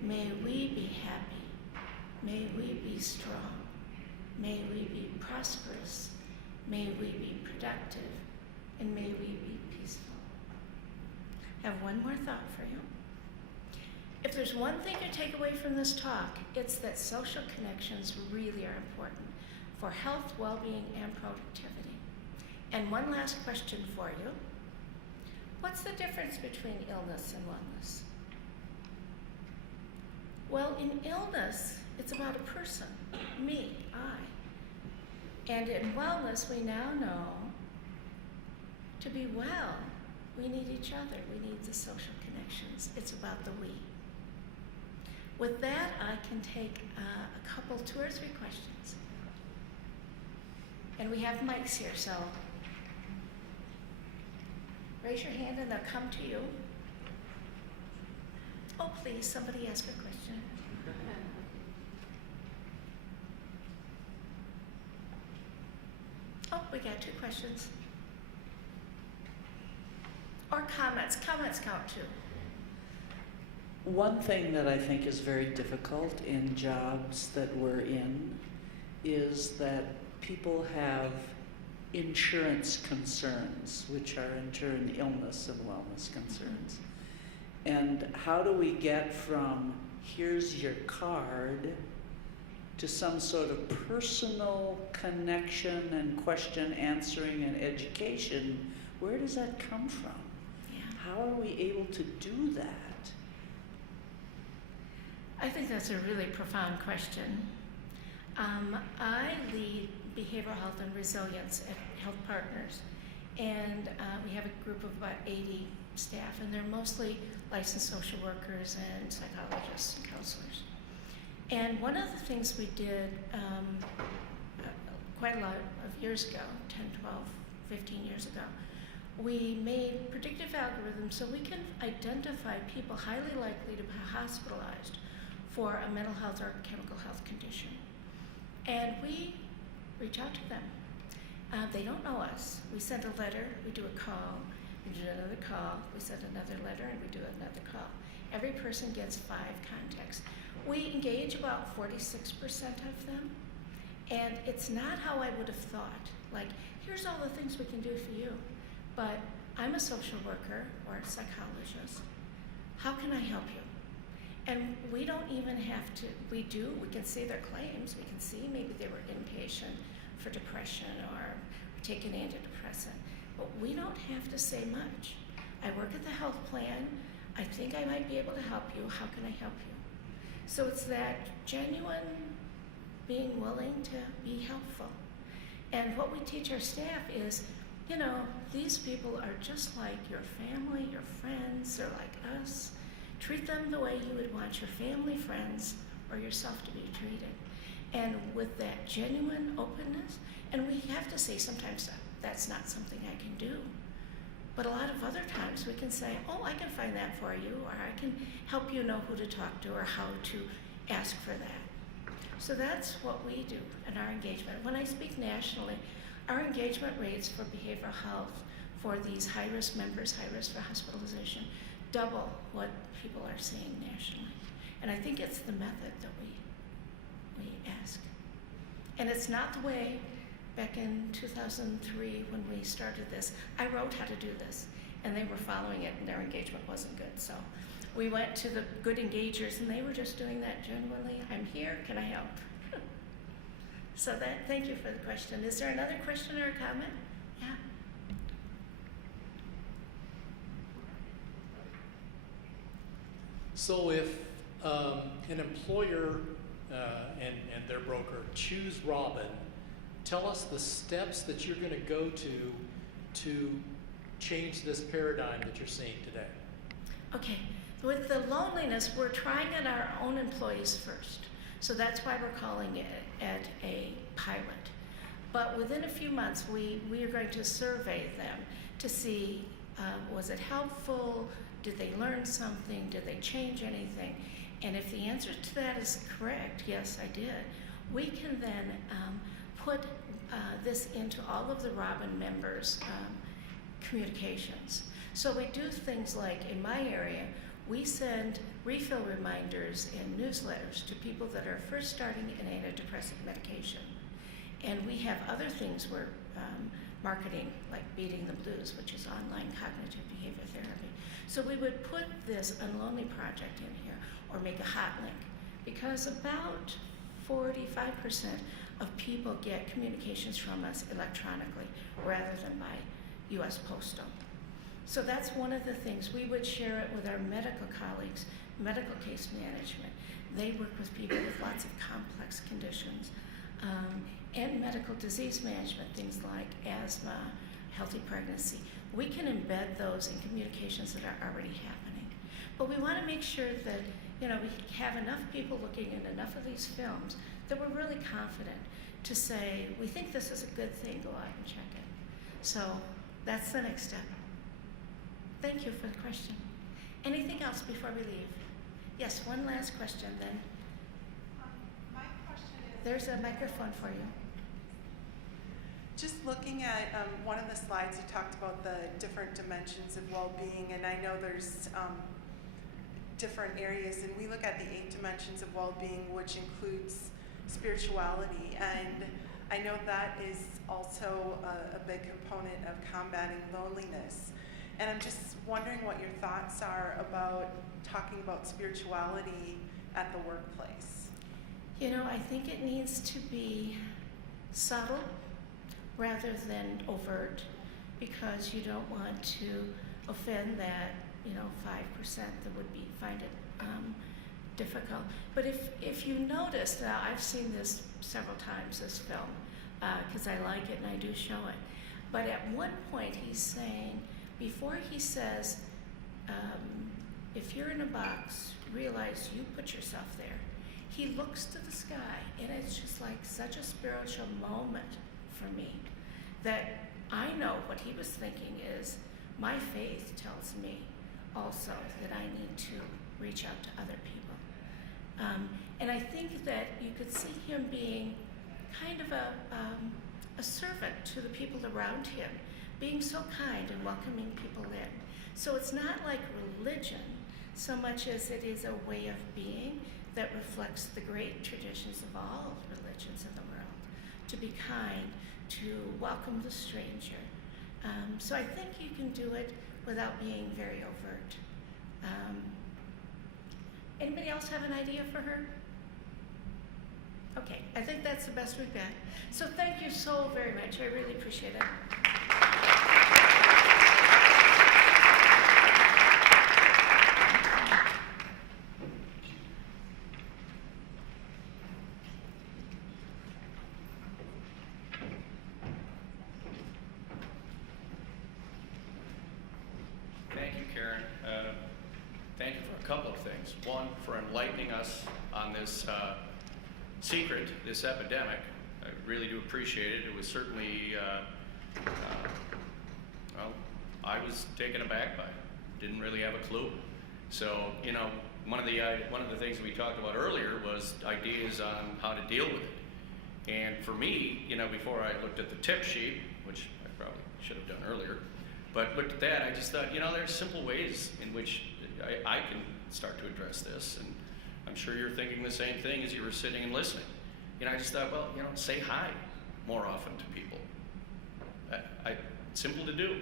May we be happy. May we be strong. May we be prosperous. May we be productive. And may we be peaceful. I have one more thought for you. If there's one thing to take away from this talk, it's that social connections really are important for health, well-being, and productivity. And one last question for you. What's the difference between illness and wellness? Well, in illness, it's about a person, me, I. And in wellness, we now know to be well, we need each other. We need the social connections. It's about the we. With that, I can take a couple, 2 or 3 questions. And we have mics here, so raise your hand and they'll come to you. Oh, please, somebody ask a question. Oh, we got 2 questions. Or comments. Comments count too. One thing that I think is very difficult in jobs that we're in is that people have insurance concerns, which are in turn illness and wellness concerns. And how do we get from here's your card to some sort of personal connection and question answering and education? Where does that come from? Yeah. How are we able to do that? I think that's a really profound question. I lead behavioral health and resilience at HealthPartners, and we have a group of about 80 staff, and they're mostly licensed social workers and psychologists and counselors. And one of the things we did quite a lot of years ago, 10, 12, 15 years ago, we made predictive algorithms so we can identify people highly likely to be hospitalized for a mental health or chemical health condition. And we reach out to them. They don't know us. We send a letter, we do a call, we do another call, we send another letter, and we do another call. Every person gets 5 contacts. We engage about 46% of them, and it's not how I would have thought. Like, here's all the things we can do for you. But I'm a social worker or a psychologist. How can I help you? And we don't even have to, we can see their claims. We can see maybe they were inpatient for depression or taking antidepressant. But we don't have to say much. I work at the health plan. I think I might be able to help you. How can I help you? So it's that genuine being willing to be helpful. And what we teach our staff is, you know, these people are just like your family, your friends, they're like us. Treat them the way you would want your family, friends, or yourself to be treated. And with that genuine openness, and we have to say sometimes that's not something I can do. But a lot of other times we can say, oh, I can find that for you, or I can help you know who to talk to or how to ask for that. So that's what we do in our engagement. When I speak nationally, our engagement rates for behavioral health for these high-risk members, high risk for hospitalization, double what people are seeing nationally. And I think it's the method that we ask. And it's not the way back in 2003 when we started this. I wrote how to do this, and they were following it, and their engagement wasn't good. So we went to the good engagers, and they were just doing that genuinely. I'm here, can I help? So thank you for the question. Is there another question or a comment? Yeah. So if an employer and their broker choose Robin, tell us the steps that you're going to go to change this paradigm that you're seeing today. Okay, with the loneliness, we're trying it on our own employees first. So that's why we're calling it a pilot. But within a few months, we are going to survey them to see, was it helpful? Did they learn something? Did they change anything? And if the answer to that is correct, yes, I did, we can then put this into all of the Robin members' communications. So we do things like, in my area, we send refill reminders in newsletters to people that are first starting an antidepressant medication. And we have other things we're marketing, like Beating the Blues, which is online cognitive behavior therapy. So we would put this Unlonely Project in here, or make a hot link, because about 45% of people get communications from us electronically rather than by US Postal. So that's one of the things. We would share it with our medical colleagues, medical case management. They work with people with lots of complex conditions. And medical disease management, things like asthma, healthy pregnancy. We can embed those in communications that are already happening. But we want to make sure that, we have enough people looking at enough of these films that we're really confident to say, we think this is a good thing, go out and check it. So that's the next step. Thank you for the question. Anything else before we leave? Yes, one last question then. My question is... There's a microphone for you. Just looking at one of the slides, you talked about the different dimensions of well-being, and I know there's different areas, and we look at the 8 dimensions of well-being, which includes spirituality, and I know that is also a big component of combating loneliness. And I'm just wondering what your thoughts are about talking about spirituality at the workplace. I think it needs to be subtle rather than overt, because you don't want to offend that 5% that would find it difficult. But if you notice, now I've seen this several times, this film, because I like it and I do show it. But at one point he's saying, before he says, if you're in a box, realize you put yourself there. He looks to the sky, and it's just like such a spiritual moment for me that I know what he was thinking is, my faith tells me also that I need to reach out to other people. And I think that you could see him being kind of a servant to the people around him, being so kind and welcoming people in. So it's not like religion so much as it is a way of being that reflects the great traditions of all religions in the world, to be kind, to welcome the stranger. So I think you can do it without being very overt. Anybody else have an idea for her? Okay, I think that's the best we've got. So thank you so very much. I really appreciate it. Thank you, Karen. Thank you for a couple of things. One, for enlightening us on this secret, this epidemic. I really do appreciate it. It was certainly, well, I was taken aback by it. Didn't really have a clue. So, one of the things we talked about earlier was ideas on how to deal with it. And for me, before I looked at the tip sheet, which I probably should have done earlier, But looked at that, I just thought, there's simple ways in which I can start to address this, and I'm sure you're thinking the same thing as you were sitting and listening. I just thought, well, say hi more often to people. Simple to do.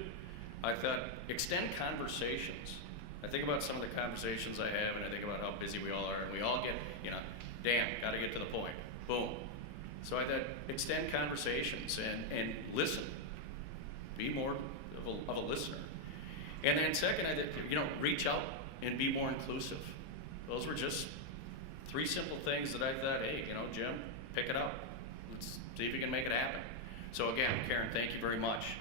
I thought, extend conversations. I think about some of the conversations I have, and I think about how busy we all are, and we all get, damn, gotta get to the point. Boom. So I thought, extend conversations and listen. Be more of a listener. And then second, I thought, reach out and be more inclusive. Those were just 3 simple things that I thought, hey, Jim, pick it up. Let's see if you can make it happen. So again, Karen, thank you very much.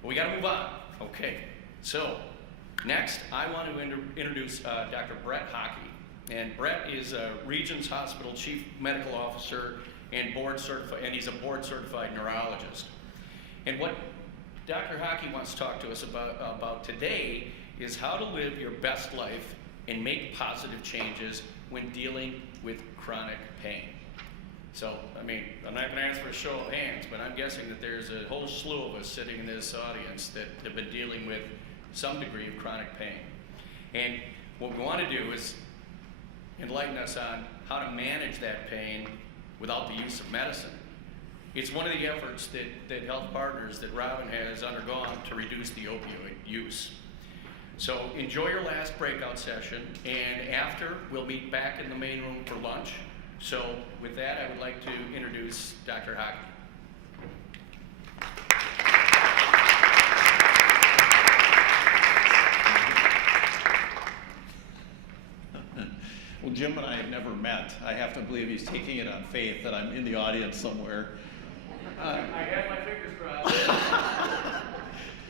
But we got to move on. Okay. So next, I want to introduce Dr. Bret Haake. And Bret is Regents Hospital Chief Medical Officer and he's a board-certified neurologist. And what Dr. Haake wants to talk to us about today is how to live your best life and make positive changes when dealing with chronic pain. So, I'm not going to ask for a show of hands, but I'm guessing that there's a whole slew of us sitting in this audience that have been dealing with some degree of chronic pain. And what we want to do is enlighten us on how to manage that pain without the use of medicine. It's one of the efforts that HealthPartners, that Robin has undergone to reduce the opioid use. So enjoy your last breakout session, and after, we'll meet back in the main room for lunch. So with that, I would like to introduce Dr. Haake. Well, Jim and I have never met. I have to believe he's taking it on faith that I'm in the audience somewhere. I had my fingers crossed.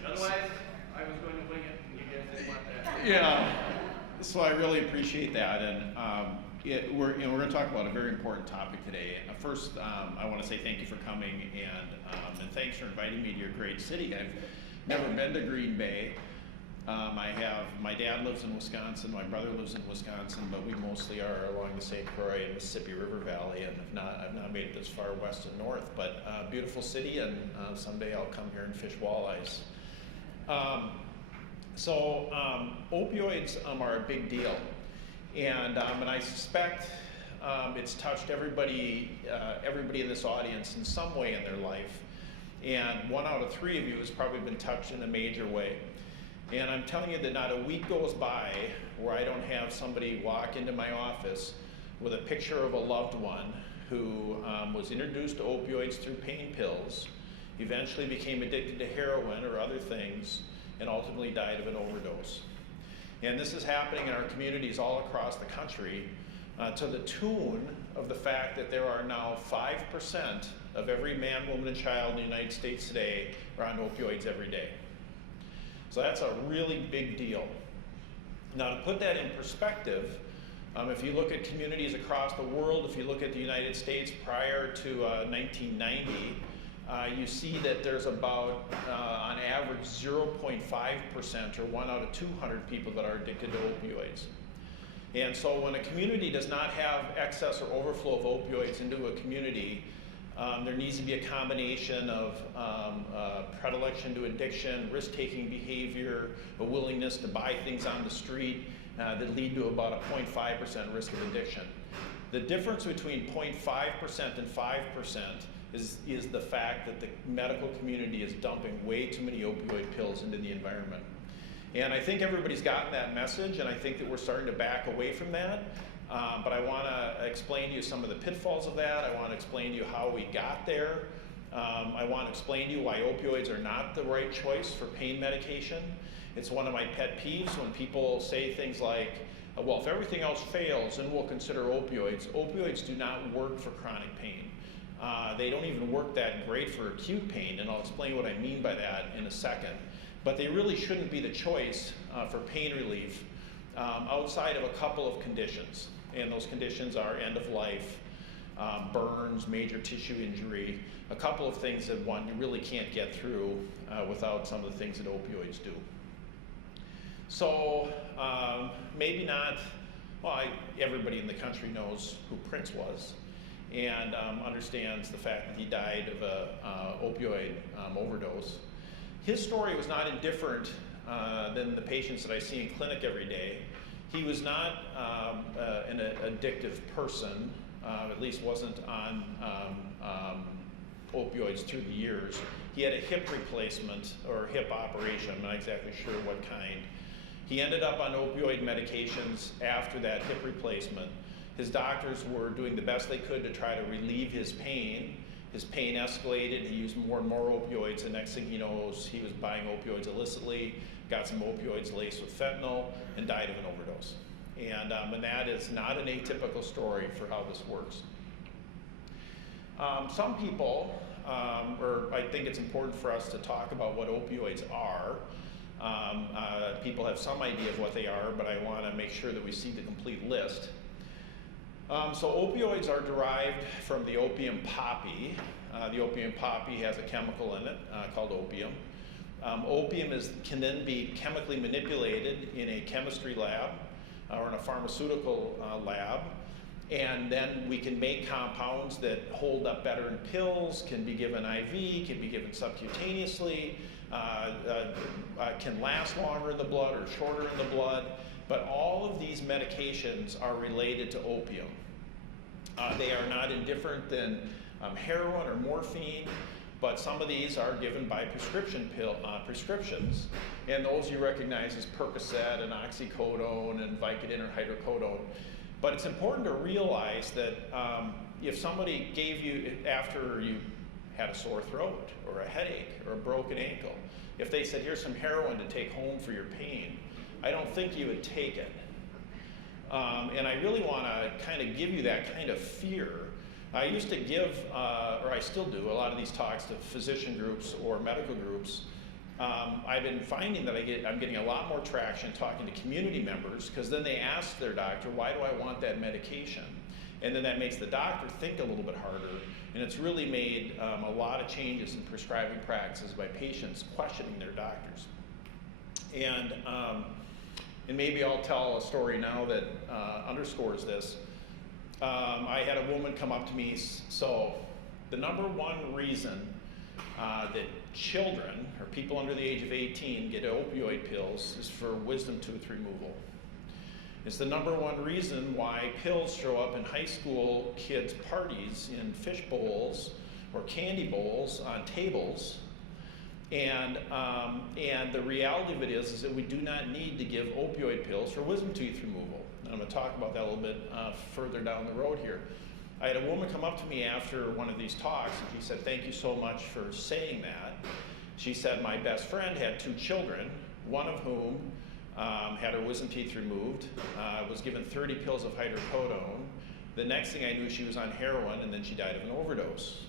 Otherwise, I was going to wing it, and you guys didn't want that. Yeah, so I really appreciate that, and we're going to talk about a very important topic today. First, I want to say thank you for coming, and thanks for inviting me to your great city. I've never been to Green Bay. My dad lives in Wisconsin, my brother lives in Wisconsin, but we mostly are along the St. Croix and Mississippi River Valley, and I've not made it this far west and north, but beautiful city, and someday I'll come here and fish walleyes. So opioids are a big deal, and I suspect it's touched everybody in this audience in some way in their life, and 1 out of 3 of you has probably been touched in a major way. And I'm telling you that not a week goes by where I don't have somebody walk into my office with a picture of a loved one who was introduced to opioids through pain pills, eventually became addicted to heroin or other things, and ultimately died of an overdose. And this is happening in our communities all across the country to the tune of the fact that there are now 5% of every man, woman, and child in the United States today are on opioids every day. So that's a really big deal. Now, to put that in perspective, if you look at communities across the world, if you look at the United States prior to 1990, you see that there's about, on average, 0.5% or 1 out of 200 people that are addicted to opioids. And so when a community does not have excess or overflow of opioids into a community, there needs to be a combination of predilection to addiction, risk-taking behavior, a willingness to buy things on the street that lead to about a 0.5% risk of addiction. The difference between 0.5% and 5% is the fact that the medical community is dumping way too many opioid pills into the environment. And I think everybody's gotten that message, and I think that we're starting to back away from that. But I want to explain to you some of the pitfalls of that. I want to explain to you how we got there. I want to explain to you why opioids are not the right choice for pain medication. It's one of my pet peeves when people say things like, well, if everything else fails, then we'll consider opioids. Opioids do not work for chronic pain. They don't even work that great for acute pain, and I'll explain what I mean by that in a second. But they really shouldn't be the choice for pain relief outside of a couple of conditions. And those conditions are end of life, burns, major tissue injury, a couple of things that one really can't get through without some of the things that opioids do. So maybe not, well, everybody in the country knows who Prince was and understands the fact that he died of an opioid overdose. his story was not indifferent than the patients that I see in clinic every day. He was not an addictive person, at least wasn't on opioids through the years. He had a hip replacement or hip operation, I'm not exactly sure what kind. He ended up on opioid medications after that hip replacement. His doctors were doing the best they could to try to relieve his pain. His pain escalated, he used more and more opioids, and next thing he knows, he was buying opioids illicitly, got some opioids laced with fentanyl, and died of an overdose. And that is not an atypical story for how this works. Some people, or I think it's important for us to talk about what opioids are. People have some idea of what they are, but I want to make sure that we see the complete list. So opioids are derived from the opium poppy. The opium poppy has a chemical in it called opium. Opium can then be chemically manipulated in a chemistry lab or in a pharmaceutical lab, and then we can make compounds that hold up better in pills, can be given IV, can be given subcutaneously, can last longer in the blood or shorter in the blood. But all of these medications are related to opium. They are not indifferent than heroin or morphine, but some of these are given by prescriptions, and those you recognize as Percocet and oxycodone and Vicodin or hydrocodone. But it's important to realize that if somebody gave you, after you had a sore throat or a headache or a broken ankle, if they said, here's some heroin to take home for your pain, I don't think you would take it. And I really want to kind of give you that kind of fear. I used to give, or I still do, a lot of these talks to physician groups or medical groups. I've been finding that I'm getting a lot more traction talking to community members, because then they ask their doctor, why do I want that medication? And then that makes the doctor think a little bit harder, and it's really made a lot of changes in prescribing practices by patients questioning their doctors. And maybe I'll tell a story now that underscores this. I had a woman come up to me. So the number one reason that children or people under the age of 18 get opioid pills is for wisdom tooth removal. It's the number one reason why pills show up in high school kids' parties in fish bowls or candy bowls on tables. And the reality of it is that we do not need to give opioid pills for wisdom tooth removal. And I'm going to talk about that a little bit further down the road here. I had a woman come up to me after one of these talks, and she said, thank you so much for saying that. She said, my best friend had 2 children, one of whom had her wisdom teeth removed, was given 30 pills of hydrocodone. The next thing I knew, she was on heroin, and then she died of an overdose.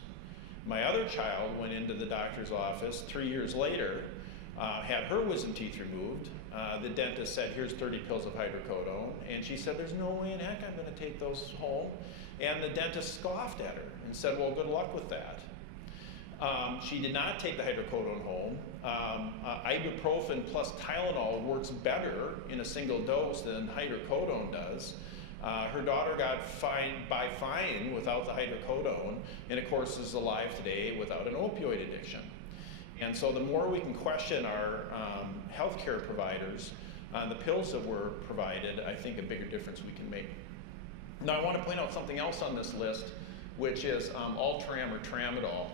My other child went into the doctor's office 3 years later, had her wisdom teeth removed. The dentist said, here's 30 pills of hydrocodone. And she said, there's no way in heck I'm going to take those home. And the dentist scoffed at her and said, well, good luck with that. She did not take the hydrocodone home. Ibuprofen plus Tylenol works better in a single dose than hydrocodone does. Her daughter got fined without the hydrocodone, and of course is alive today without an opioid addiction. And so the more we can question our healthcare providers on the pills that were provided, I think a bigger difference we can make. Now I want to point out something else on this list, which is Ultram or Tramadol.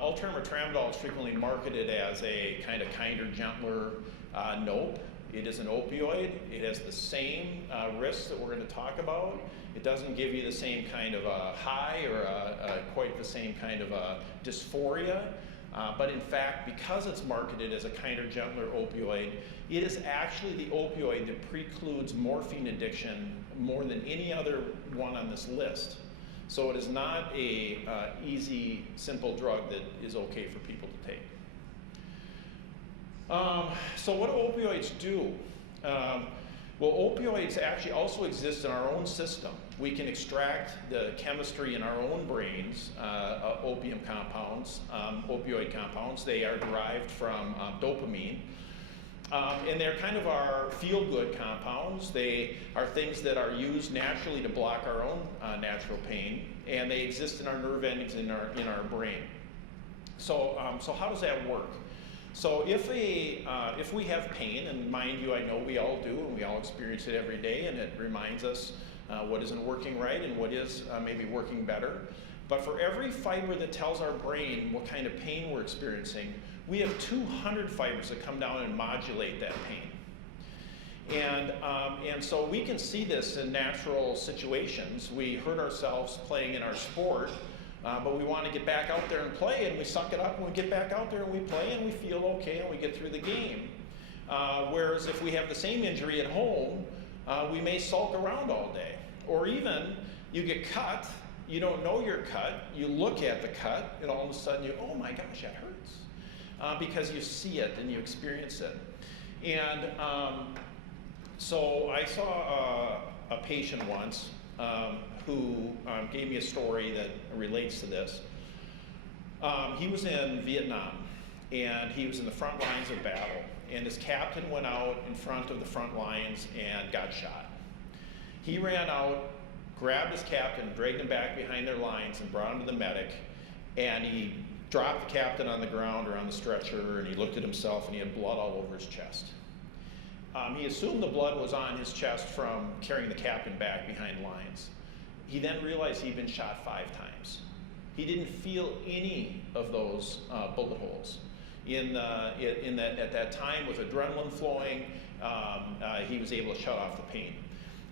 Ultram or Tramadol is frequently marketed as a kind of kinder, gentler nope. It is an opioid. It has the same risks that we're going to talk about. It doesn't give you the same kind of a high or quite the same kind of a dysphoria. But in fact, because it's marketed as a kinder, gentler opioid, it is actually the opioid that precludes morphine addiction more than any other one on this list. So it is not a easy, simple drug that is okay for people to take. So what do opioids do? Well, opioids actually also exist in our own system. We can extract the chemistry in our own brains, opium compounds, opioid compounds. They are derived from dopamine. And they're kind of our feel-good compounds. They are things that are used naturally to block our own natural pain, and they exist in our nerve endings in our brain. So how does that work? So if we have pain, and mind you, I know we all do, and we all experience it every day, and it reminds us what isn't working right and what is maybe working better. But for every fiber that tells our brain what kind of pain we're experiencing, we have 200 fibers that come down and modulate that pain. And so we can see this in natural situations. We hurt ourselves playing in our sport, but we want to get back out there and play, and we suck it up, and we get back out there and we play, and we feel okay, and we get through the game. Whereas if we have the same injury at home, we may sulk around all day. Or even you get cut, you don't know you're cut, you look at the cut, and all of a sudden you, oh my gosh, that hurts. Because you see it and you experience it. And so I saw a patient once who gave me a story that relates to this. He was in Vietnam, and he was in the front lines of battle, and his captain went out in front of the front lines and got shot. He ran out, grabbed his captain, dragged him back behind their lines, and brought him to the medic, and he dropped the captain on the ground or on the stretcher, and he looked at himself, and he had blood all over his chest. He assumed the blood was on his chest from carrying the captain back behind lines. He then realized he'd been shot 5 times. He didn't feel any of those bullet holes. At that time, with adrenaline flowing, he was able to shut off the pain.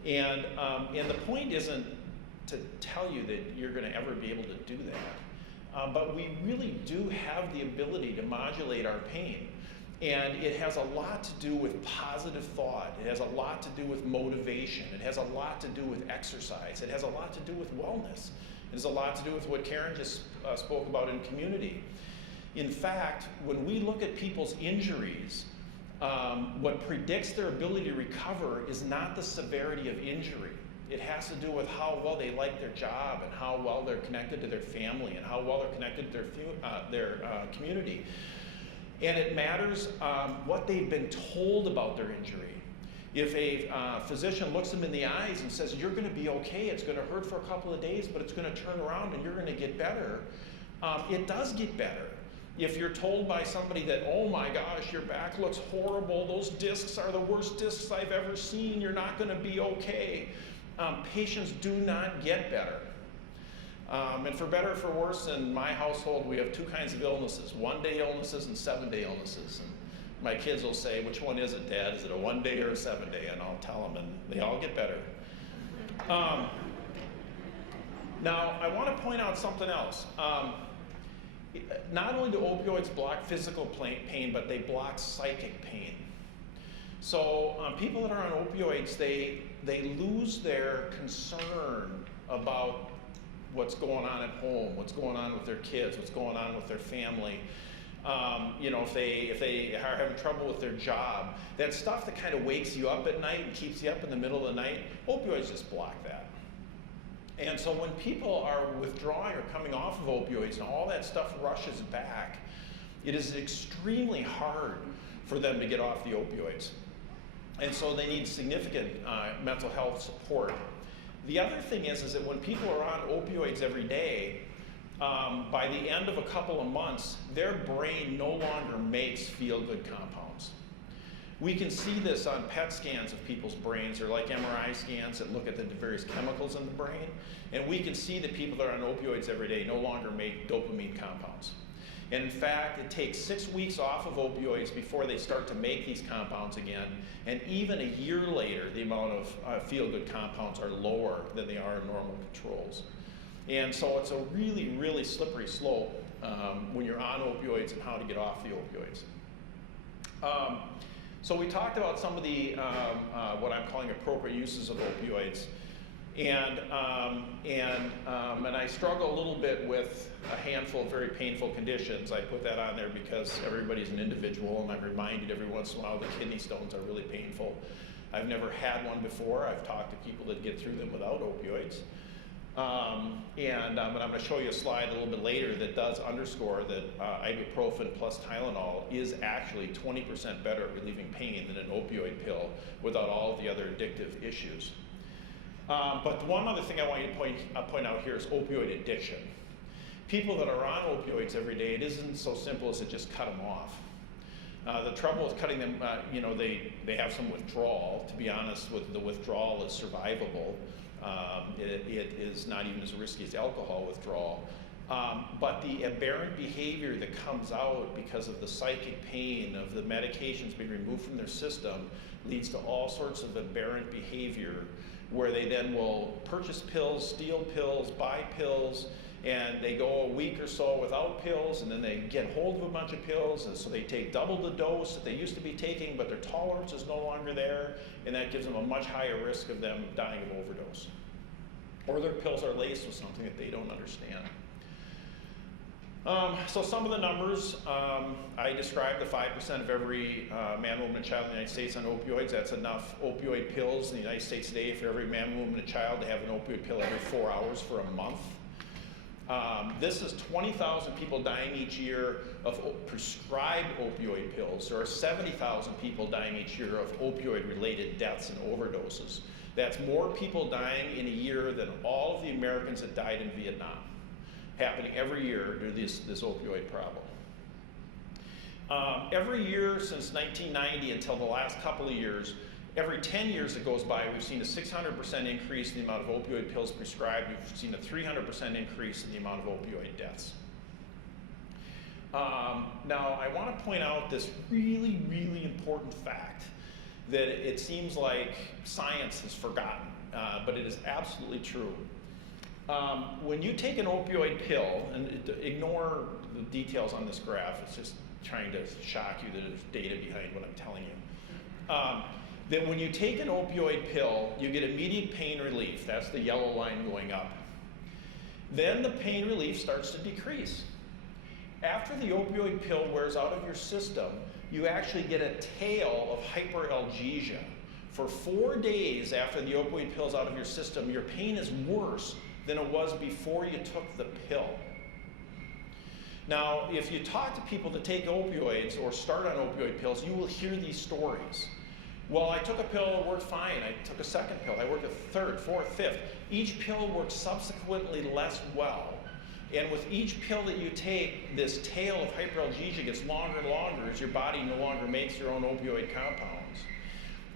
And the point isn't to tell you that you're going to ever be able to do that, but we really do have the ability to modulate our pain. And it has a lot to do with positive thought. It has a lot to do with motivation. It has a lot to do with exercise. It has a lot to do with wellness. It has a lot to do with what Karen just spoke about in community. In fact, when we look at people's injuries, what predicts their ability to recover is not the severity of injury. It has to do with how well they like their job, and how well they're connected to their family, and how well they're connected to their community. And it matters what they've been told about their injury. If a physician looks them in the eyes and says, you're going to be okay, it's going to hurt for a couple of days, but it's going to turn around and you're going to get better, it does get better. If you're told by somebody that, oh my gosh, your back looks horrible, those discs are the worst discs I've ever seen, you're not going to be okay, patients do not get better. And for better or for worse, in my household, we have 2 kinds of illnesses, 1-day illnesses and 7-day illnesses. And my kids will say, which one is it, Dad? Is it a 1-day or a 7-day? And I'll tell them, and they all get better. Now, I want to point out something else. Not only do opioids block physical pain, but they block psychic pain. So people that are on opioids, they lose their concern about what's going on at home, what's going on with their kids, what's going on with their family. If they are having trouble with their job, that stuff that kind of wakes you up at night and keeps you up in the middle of the night, opioids just block that. And so when people are withdrawing or coming off of opioids and all that stuff rushes back, it is extremely hard for them to get off the opioids. And so they need significant mental health support. The other thing is that when people are on opioids every day, by the end of a couple of months, their brain no longer makes feel-good compounds. We can see this on PET scans of people's brains, or like MRI scans that look at the various chemicals in the brain, and we can see that people that are on opioids every day no longer make dopamine compounds. And in fact, it takes 6 weeks off of opioids before they start to make these compounds again. And even a year later, the amount of feel-good compounds are lower than they are in normal controls. And so it's a really, really slippery slope when you're on opioids and how to get off the opioids. So we talked about some of the, what I'm calling appropriate uses of opioids. And I struggle a little bit with a handful of very painful conditions. I put that on there because everybody's an individual, and I'm reminded every once in a while that kidney stones are really painful. I've never had one before. I've talked to people that get through them without opioids. And I'm going to show you a slide a little bit later that does underscore that ibuprofen plus Tylenol is actually 20% better at relieving pain than an opioid pill without all of the other addictive issues. But one other thing I want you to point out here is opioid addiction. People that are on opioids every day, it isn't so simple as to just cut them off. The trouble with cutting them, they have some withdrawal. To be honest, with the withdrawal is survivable. It is not even as risky as alcohol withdrawal. But the aberrant behavior that comes out because of the psychic pain of the medications being removed from their system leads to all sorts of aberrant behavior where they then will purchase pills, steal pills, buy pills, and they go a week or so without pills, and then they get hold of a bunch of pills, and so they take double the dose that they used to be taking, but their tolerance is no longer there, and that gives them a much higher risk of them dying of overdose. Or their pills are laced with something that they don't understand. So some of the numbers, I described the 5% of every man, woman, and child in the United States on opioids. That's enough opioid pills in the United States today for every man, woman, and child to have an opioid pill every 4 hours for a month. This is 20,000 people dying each year of prescribed opioid pills. There are 70,000 people dying each year of opioid-related deaths and overdoses. That's more people dying in a year than all of the Americans that died in Vietnam, happening every year due to this opioid problem. Every year since 1990 until the last couple of years, every 10 years that goes by, we've seen a 600% increase in the amount of opioid pills prescribed. We've seen a 300% increase in the amount of opioid deaths. Now, I want to point out this really, really important fact that it seems like science has forgotten, but it is absolutely true. When you take an opioid pill, and ignore the details on this graph, it's just trying to shock you that there's data behind what I'm telling you. That when you take an opioid pill, you get immediate pain relief. That's the yellow line going up. Then the pain relief starts to decrease. After the opioid pill wears out of your system, you actually get a tail of hyperalgesia. For 4 days after the opioid pill's out of your system, your pain is worse than it was before you took the pill. Now, if you talk to people that take opioids or start on opioid pills, you will hear these stories. Well, I took a pill, it worked fine. I took a second pill, I worked a third, fourth, fifth. Each pill works subsequently less well. And with each pill that you take, this tail of hyperalgesia gets longer and longer as your body no longer makes your own opioid compounds.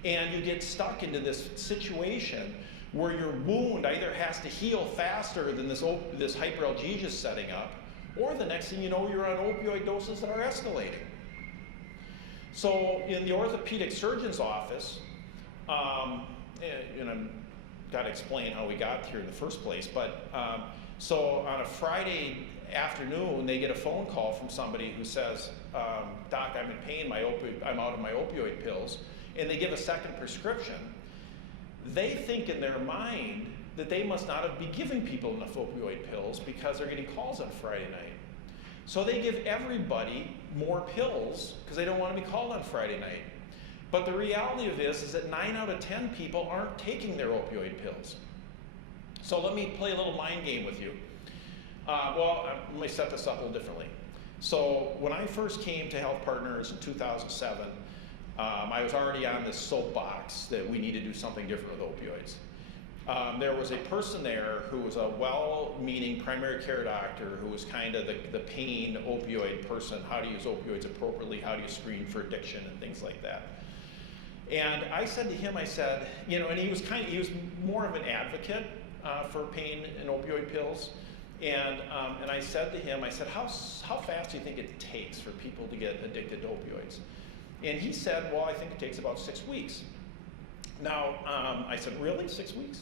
And you get stuck into this situation where your wound either has to heal faster than this hyperalgesia is setting up, or the next thing you know, you're on opioid doses that are escalating. So in the orthopedic surgeon's office, and I've got to explain how we got here in the first place, but so on a Friday afternoon, they get a phone call from somebody who says, Doc, I'm in pain, I'm out of my opioid pills, and they give a second prescription. They think in their mind that they must not be giving people enough opioid pills because they're getting calls on Friday night. So they give everybody more pills because they don't want to be called on Friday night. But the reality of this is that 9 out of 10 people aren't taking their opioid pills. So let me play a little mind game with you. Let me set this up a little differently. So when I first came to HealthPartners in 2007, I was already on this soapbox that we need to do something different with opioids. There was a person there who was a well-meaning primary care doctor who was kind of the pain opioid person, how to use opioids appropriately, how do you screen for addiction and things like that. And I said to him, I said, and he was more of an advocate for pain and opioid pills. And I said to him, I said, how fast do you think it takes for people to get addicted to opioids? And he said, well, I think it takes about 6 weeks. Now, I said, really, 6 weeks?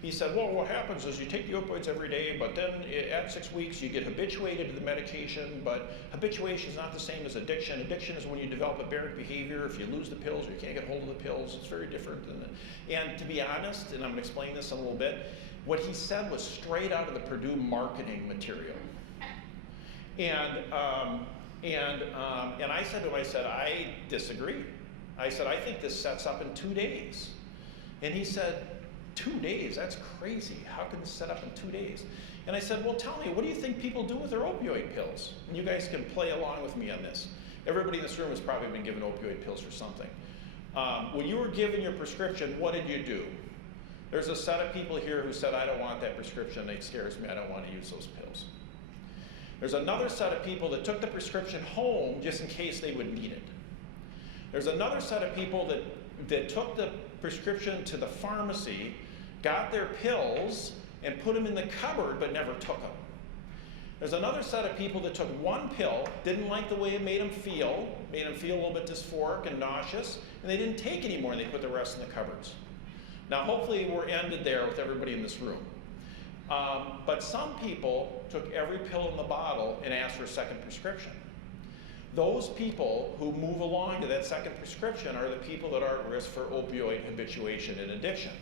He said, well, what happens is you take the opioids every day, but then at 6 weeks you get habituated to the medication, but habituation is not the same as addiction. Addiction is when you develop aberrant behavior. If you lose the pills or you can't get hold of the pills, it's very different than that. And to be honest, and I'm going to explain this in a little bit, what he said was straight out of the Purdue marketing material. And I said to him, I said, I disagree. I said, I think this sets up in 2 days. And he said, 2 days? That's crazy. How can this set up in 2 days? And I said, well, tell me, what do you think people do with their opioid pills? And you guys can play along with me on this. Everybody in this room has probably been given opioid pills for something. When you were given your prescription, what did you do? There's a set of people here who said, I don't want that prescription. It scares me. I don't want to use those pills. There's another set of people that took the prescription home just in case they would need it. There's another set of people that took the prescription to the pharmacy, got their pills, and put them in the cupboard but never took them. There's another set of people that took one pill, didn't like the way it made them feel a little bit dysphoric and nauseous, and they didn't take any more, and they put the rest in the cupboards. Now, hopefully we're ended there with everybody in this room. But some people took every pill in the bottle and asked for a second prescription. Those people who move along to that second prescription are the people that are at risk for opioid habituation and addiction.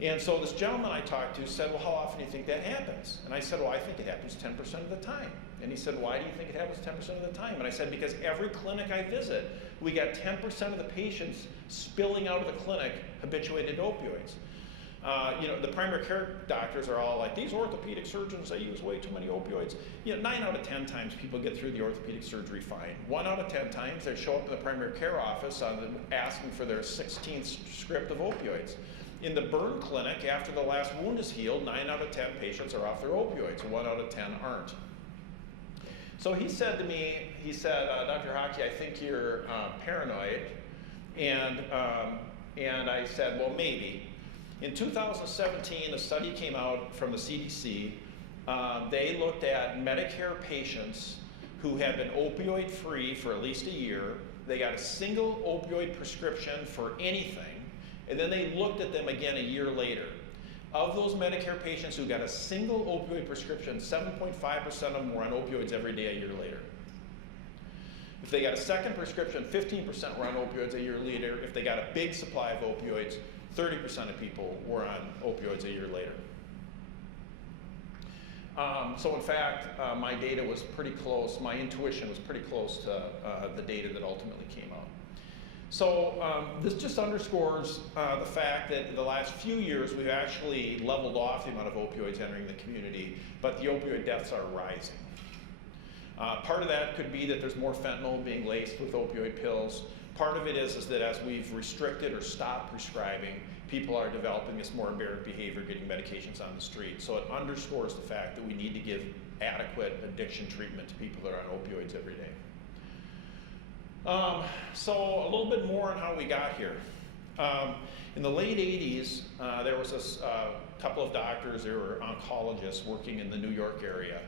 And so this gentleman I talked to said, well, how often do you think that happens? And I said, well, I think it happens 10% of the time. And he said, why do you think it happens 10% of the time? And I said, because every clinic I visit, we got 10% of the patients spilling out of the clinic habituated to opioids. The primary care doctors are all like, these orthopedic surgeons, they use way too many opioids. 9 out of 10 times people get through the orthopedic surgery fine. 1 out of 10 times they show up in the primary care office asking for their 16th script of opioids. In the burn clinic, after the last wound is healed, 9 out of 10 patients are off their opioids, 1 out of 10 aren't. So he said to me, Dr. Haake, I think you're paranoid. And I said, well, maybe. In 2017, a study came out from the CDC. They looked at Medicare patients who had been opioid-free for at least a year. They got a single opioid prescription for anything, and then they looked at them again a year later. Of those Medicare patients who got a single opioid prescription, 7.5% of them were on opioids every day a year later. If they got a second prescription, 15% were on opioids a year later. If they got a big supply of opioids, 30% of people were on opioids a year later. So in fact, my data was pretty close, my intuition was pretty close to the data that ultimately came out. So this just underscores the fact that in the last few years we've actually leveled off the amount of opioids entering the community, but the opioid deaths are rising. Part of that could be that there's more fentanyl being laced with opioid pills. Part of it is that as we've restricted or stopped prescribing, people are developing this more aberrant behavior, getting medications on the street. So it underscores the fact that we need to give adequate addiction treatment to people that are on opioids every day. So a little bit more on how we got here. In the late 80s, there was a couple of doctors, they were oncologists working in the New York area,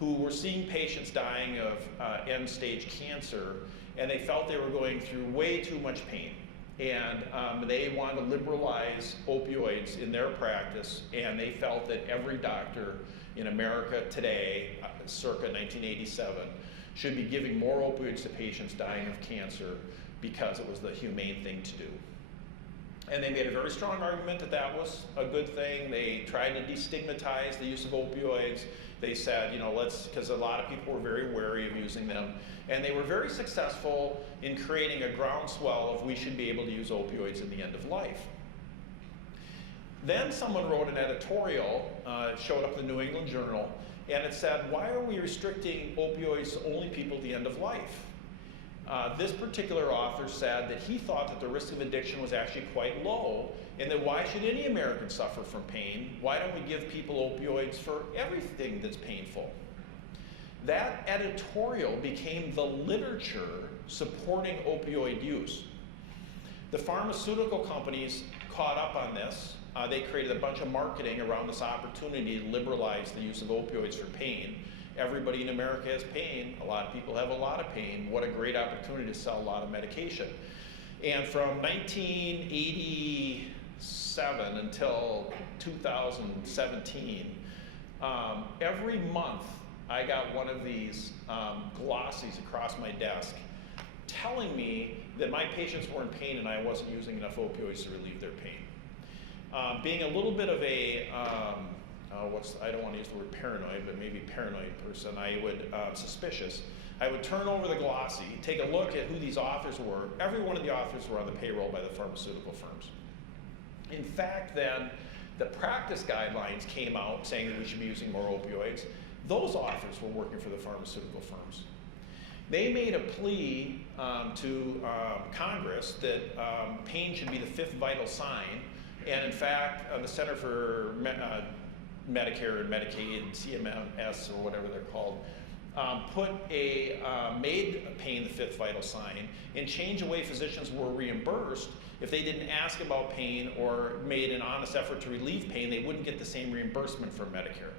who were seeing patients dying of end-stage cancer, and they felt they were going through way too much pain. And they wanted to liberalize opioids in their practice, and they felt that every doctor in America today, circa 1987, should be giving more opioids to patients dying of cancer because it was the humane thing to do. And they made a very strong argument that that was a good thing. They tried to destigmatize the use of opioids. They said, because a lot of people were very wary of using them. And they were very successful in creating a groundswell of we should be able to use opioids in the end of life. Then someone wrote an editorial, showed up in the New England Journal, and it said, why are we restricting opioids to only people at the end of life? This particular author said that he thought that the risk of addiction was actually quite low, and that why should any American suffer from pain? Why don't we give people opioids for everything that's painful? That editorial became the literature supporting opioid use. The pharmaceutical companies caught up on this. They created a bunch of marketing around this opportunity to liberalize the use of opioids for pain. Everybody in America has pain. A lot of people have a lot of pain. What a great opportunity to sell a lot of medication. And from 1987 until 2017, every month I got one of these glossies across my desk telling me that my patients were in pain and I wasn't using enough opioids to relieve their pain. Being a little bit of a, I don't want to use the word paranoid, but maybe paranoid person, I would, suspicious, I would turn over the glossy, take a look at who these authors were. Every one of the authors were on the payroll by the pharmaceutical firms. In fact, then, the practice guidelines came out saying that we should be using more opioids. Those authors were working for the pharmaceutical firms. They made a plea to Congress that pain should be the fifth vital sign. And in fact, the Center for Medicare and Medicaid, CMS or whatever they're called, made pain the fifth vital sign, and changed the way physicians were reimbursed. If they didn't ask about pain or made an honest effort to relieve pain, they wouldn't get the same reimbursement from Medicare.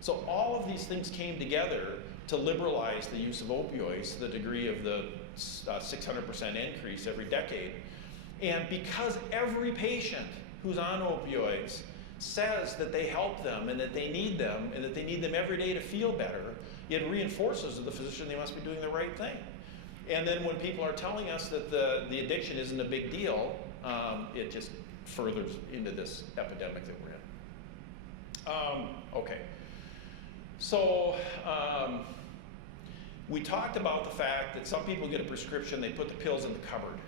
So all of these things came together to liberalize the use of opioids to the degree of the 600% increase every decade. And because every patient who's on opioids says that they help them and that they need them and that they need them every day to feel better, it reinforces to the physician they must be doing the right thing. And then when people are telling us that the addiction isn't a big deal, it just furthers into this epidemic that we're in. Okay. So we talked about the fact that some people get a prescription, they put the pills in the cupboard.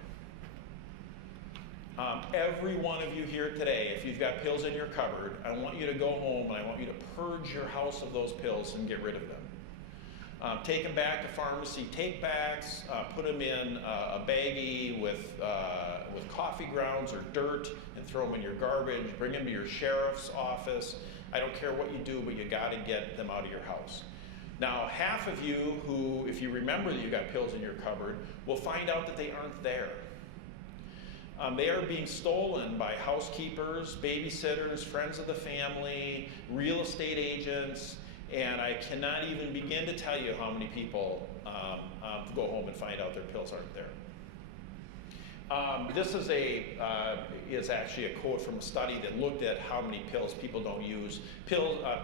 Every one of you here today, if you've got pills in your cupboard, I want you to go home and I want you to purge your house of those pills and get rid of them. Take them back to pharmacy take-backs, put them in a baggie with coffee grounds or dirt and throw them in your garbage, bring them to your sheriff's office. I don't care what you do, but you gotta get them out of your house. Now, half of you who, if you remember that you got pills in your cupboard, will find out that they aren't there. They are being stolen by housekeepers, babysitters, friends of the family, real estate agents, and I cannot even begin to tell you how many people go home and find out their pills aren't there. This is actually a quote from a study that looked at how many pills people don't use.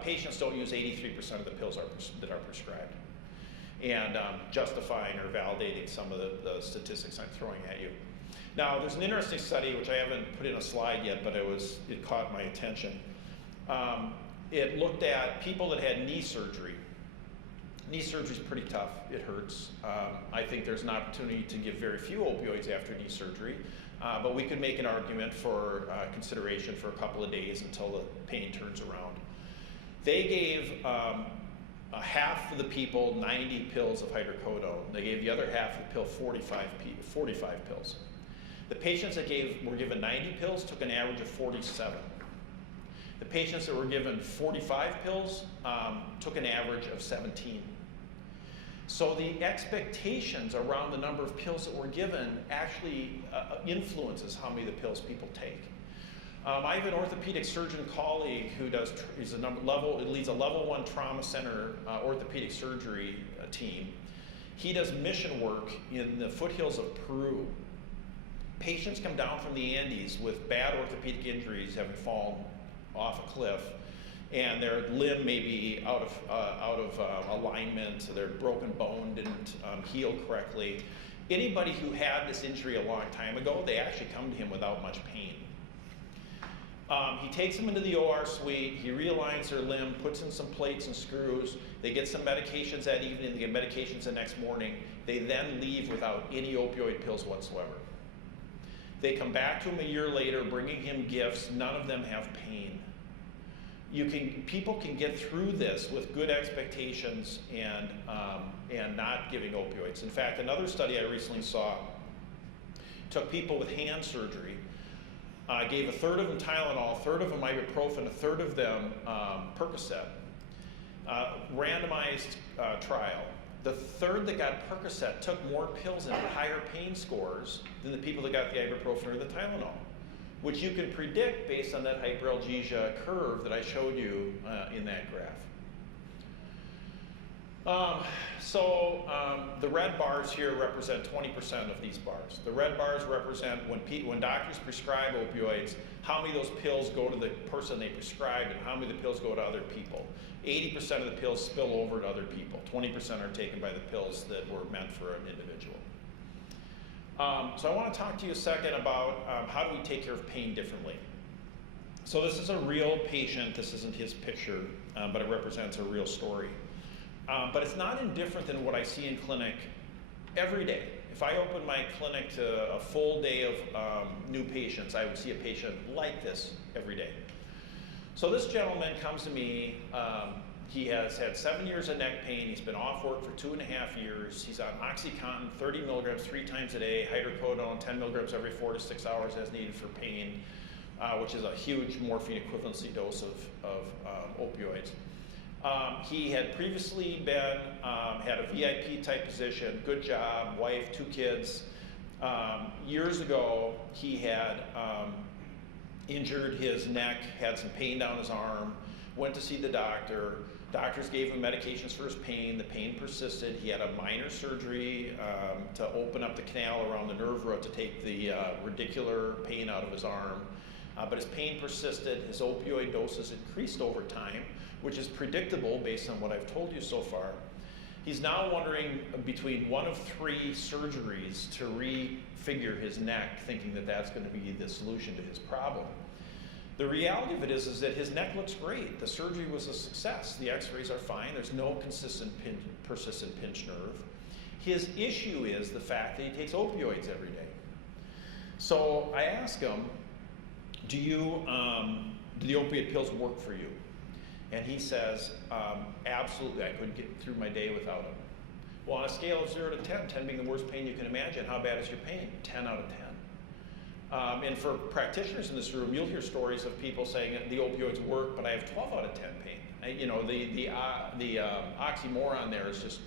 Patients don't use 83% of the pills that are prescribed, and justifying or validating some of the statistics I'm throwing at you. Now, there's an interesting study, which I haven't put in a slide yet, but it caught my attention. It looked at people that had knee surgery. Knee surgery is pretty tough. It hurts. I think there's an opportunity to give very few opioids after knee surgery, but we could make an argument for consideration for a couple of days until the pain turns around. They gave half of the people 90 pills of hydrocodone. They gave the other half of the pill 45 pills. The patients that were given 90 pills took an average of 47. The patients that were given 45 pills took an average of 17. So the expectations around the number of pills that were given actually influences how many of the pills people take. I have an orthopedic surgeon colleague who leads a level 1 trauma center orthopedic surgery team. He does mission work in the foothills of Peru. Patients come down from the Andes with bad orthopedic injuries, having fallen off a cliff, and their limb may be out of alignment, so their broken bone didn't heal correctly. Anybody who had this injury a long time ago, they actually come to him without much pain. He takes them into the OR suite, he realigns their limb, puts in some plates and screws, they get some medications that evening, they get medications the next morning, they then leave without any opioid pills whatsoever. They come back to him a year later bringing him gifts, none of them have pain. People can get through this with good expectations and not giving opioids. In fact, another study I recently saw took people with hand surgery, gave a third of them Tylenol, a third of them ibuprofen, a third of them Percocet. Randomized trial. The third that got Percocet took more pills and had higher pain scores than the people that got the ibuprofen or the Tylenol, which you can predict based on that hyperalgesia curve that I showed you in that graph. The red bars here represent 20% of these bars. The red bars represent when doctors prescribe opioids, how many of those pills go to the person they prescribed and how many of the pills go to other people. 80% of the pills spill over to other people. 20% are taken by the pills that were meant for an individual. So I want to talk to you a second about how do we take care of pain differently. So this is a real patient. This isn't his picture, but it represents a real story. But it's not indifferent than what I see in clinic every day. If I open my clinic to a full day of new patients, I would see a patient like this every day. So this gentleman comes to me. He has had 7 years of neck pain. He's been off work for 2.5 years. He's on OxyContin, 30 milligrams 3 times a day, hydrocodone, 10 milligrams every 4 to 6 hours as needed for pain, which is a huge morphine equivalency dose of opioids. He had previously been, had a VIP type position, good job, wife, 2 kids. Years ago, he had injured his neck, had some pain down his arm, went to see the doctor. Doctors gave him medications for his pain. The pain persisted. He had a minor surgery to open up the canal around the nerve root to take the radicular pain out of his arm. But his pain persisted. His opioid doses increased over time, which is predictable based on what I've told you so far. He's now wondering between 1 of 3 surgeries to refigure his neck, thinking that that's going to be the solution to his problem. The reality of it is that his neck looks great. The surgery was a success. The x-rays are fine. There's no persistent pinch nerve. His issue is the fact that he takes opioids every day. So I ask him, do the opiate pills work for you? And he says, absolutely, I couldn't get through my day without them. Well, on a scale of 0 to 10, 10 being the worst pain you can imagine, how bad is your pain? 10 out of 10. And for practitioners in this room, you'll hear stories of people saying that the opioids work, but I have 12 out of 10 pain. You know, the oxymoron there is just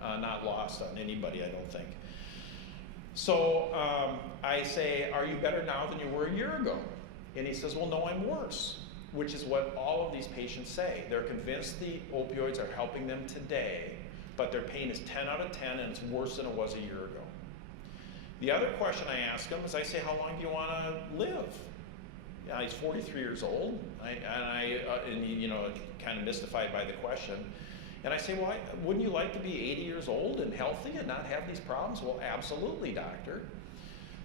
not lost on anybody, I don't think. So I say, are you better now than you were a year ago? And he says, well, no, I'm worse, which is what all of these patients say. They're convinced the opioids are helping them today, but their pain is 10 out of 10 and it's worse than it was a year ago. The other question I ask him is, I say, how long do you want to live? He's 43 years old, and you know, kind of mystified by the question. And I say, well, wouldn't you like to be 80 years old and healthy and not have these problems? Well, absolutely, doctor.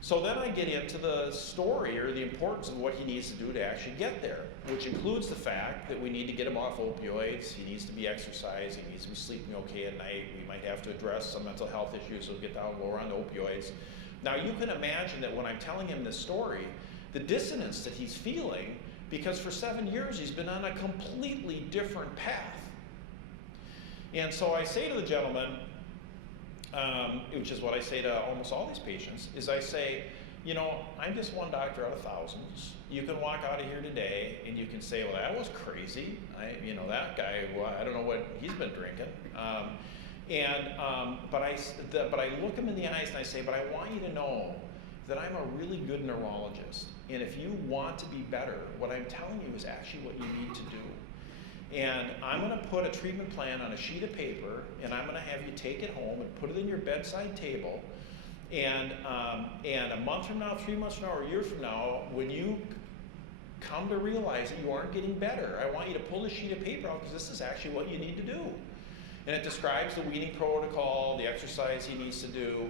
So then I get into the story or the importance of what he needs to do to actually get there, which includes the fact that we need to get him off opioids, he needs to be exercising, he needs to be sleeping okay at night, we might have to address some mental health issues, so get down lower on the opioids. Now you can imagine that when I'm telling him this story, the dissonance that he's feeling, because for 7 years he's been on a completely different path. And so I say to the gentleman, which is what I say to almost all these patients, is I say, you know, I'm just one doctor out of thousands. You can walk out of here today and you can say, well, that was crazy. You know, that guy, well, I don't know what he's been drinking. But I look him in the eyes and I say, but I want you to know that I'm a really good neurologist. And if you want to be better, what I'm telling you is actually what you need to do. And I'm going to put a treatment plan on a sheet of paper, and I'm going to have you take it home and put it in your bedside table. And a month from now, 3 months from now, or a year from now, when you come to realize that you aren't getting better, I want you to pull the sheet of paper out, because this is actually what you need to do. And it describes the weaning protocol, the exercise he needs to do.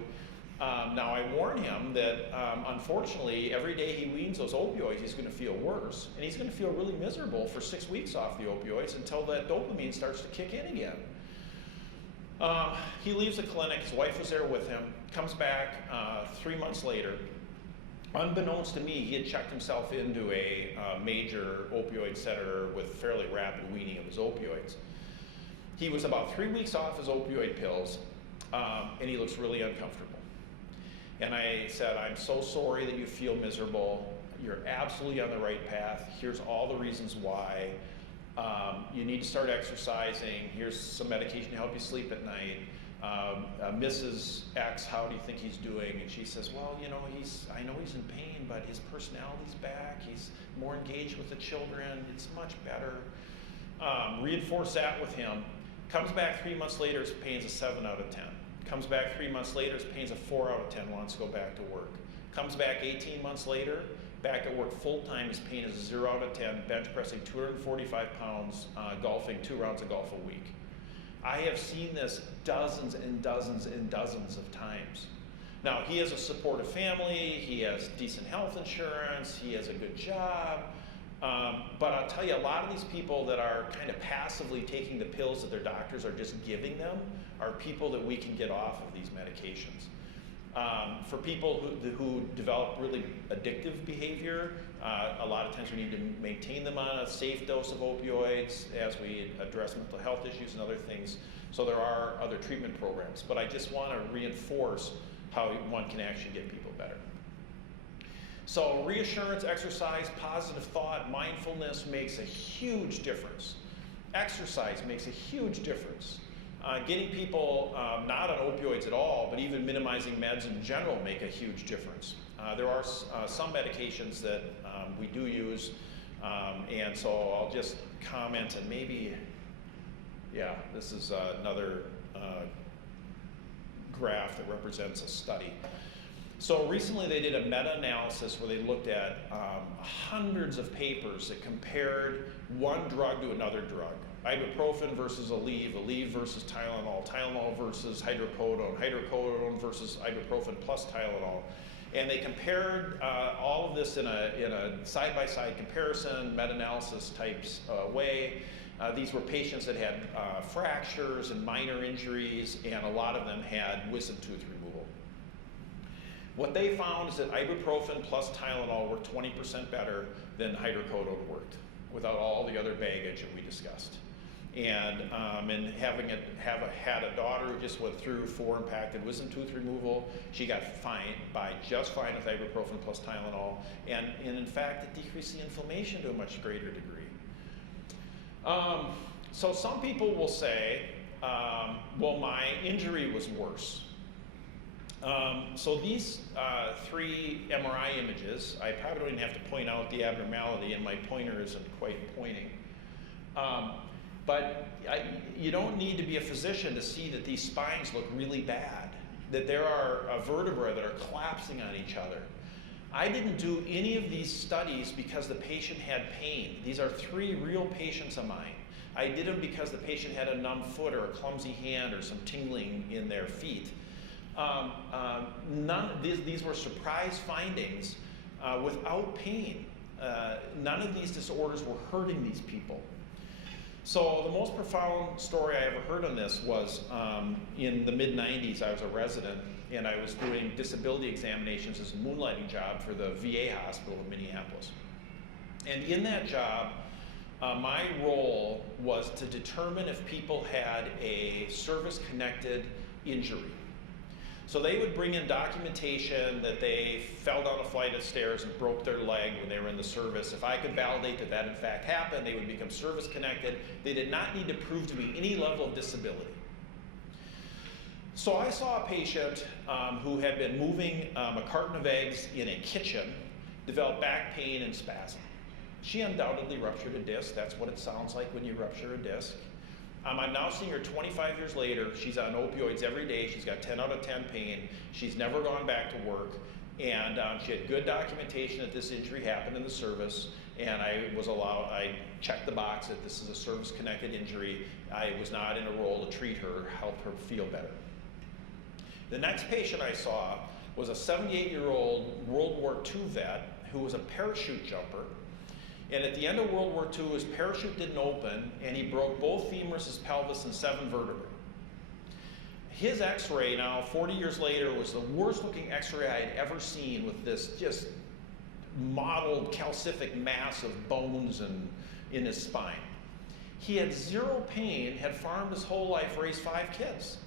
Now I warn him that unfortunately every day he weans those opioids he's going to feel worse, and he's going to feel really miserable for 6 weeks off the opioids until that dopamine starts to kick in again. He leaves the clinic, his wife was there with him, comes back 3 months later. Unbeknownst to me, he had checked himself into a major opioid center with fairly rapid weaning of his opioids. He was about 3 weeks off his opioid pills, and he looks really uncomfortable. And I said, I'm so sorry that you feel miserable. You're absolutely on the right path. Here's all the reasons why. You need to start exercising. Here's some medication to help you sleep at night. Mrs. X, how do you think he's doing? And she says, well, you know, I know he's in pain, but his personality's back. He's more engaged with the children. It's much better. Reinforce that with him. Comes back 3 months later, his pain's a 7 out of 10. Comes back 3 months later, his pain's a 4 out of 10, wants to go back to work. Comes back 18 months later, back at work full time, his pain is a 0 out of 10, bench pressing 245 pounds, golfing 2 rounds of golf a week. I have seen this dozens and dozens and dozens of times. Now, he has a supportive family, he has decent health insurance, he has a good job, but I'll tell you, a lot of these people that are kind of passively taking the pills that their doctors are just giving them are people that we can get off of these medications. For people who develop really addictive behavior, a lot of times we need to maintain them on a safe dose of opioids as we address mental health issues and other things. So there are other treatment programs, but I just want to reinforce how one can actually get people better. So reassurance, exercise, positive thought, mindfulness makes a huge difference. exercise makes a huge difference. Getting people not on opioids at all, but even minimizing meds in general make a huge difference. There are some medications that we do use, and so I'll just comment and maybe, yeah, this is another graph that represents a study. So recently they did a meta-analysis where they looked at hundreds of papers that compared one drug to another drug. Ibuprofen versus Aleve versus Tylenol, Tylenol versus hydrocodone, hydrocodone versus ibuprofen plus Tylenol. And they compared all of this in a side-by-side comparison, meta-analysis types way. These were patients that had fractures and minor injuries, and a lot of them had wisdom tooth removal. What they found is that ibuprofen plus Tylenol were 20% better than hydrocodone worked, without all the other baggage that we discussed. And having had a daughter who just went through 4 impacted wisdom tooth removal, she got just fine with ibuprofen plus Tylenol, and in fact it decreased the inflammation to a much greater degree. So some people will say, well, my injury was worse. So these 3 MRI images, I probably don't even have to point out the abnormality, and my pointer isn't quite pointing. But you don't need to be a physician to see that these spines look really bad, that there are vertebrae that are collapsing on each other. I didn't do any of these studies because the patient had pain. These are 3 real patients of mine. I did them because the patient had a numb foot or a clumsy hand or some tingling in their feet. These were surprise findings without pain. None of these disorders were hurting these people. So the most profound story I ever heard on this was in the mid-90s. I was a resident, and I was doing disability examinations as a moonlighting job for the VA hospital in Minneapolis. And in that job, my role was to determine if people had a service-connected injury. So they would bring in documentation that they fell down a flight of stairs and broke their leg when they were in the service. If I could validate that that in fact happened, they would become service connected. They did not need to prove to me any level of disability. So I saw a patient who had been moving a carton of eggs in a kitchen, develop back pain and spasm. She undoubtedly ruptured a disc. That's what it sounds like when you rupture a disc. I'm now seeing her 25 years later. She's on opioids every day. She's got 10 out of 10 pain. She's never gone back to work. And she had good documentation that this injury happened in the service. And I checked the box that this is a service-connected injury. I was not in a role to treat her, help her feel better. The next patient I saw was a 78-year-old World War II vet who was a parachute jumper. And at the end of World War II, his parachute didn't open, and he broke both femurs, his pelvis, and 7 vertebrae. His x-ray now, 40 years later, was the worst looking x-ray I had ever seen, with this just mottled calcific mass of bones in his spine. He had 0 pain, had farmed his whole life, raised 5 kids.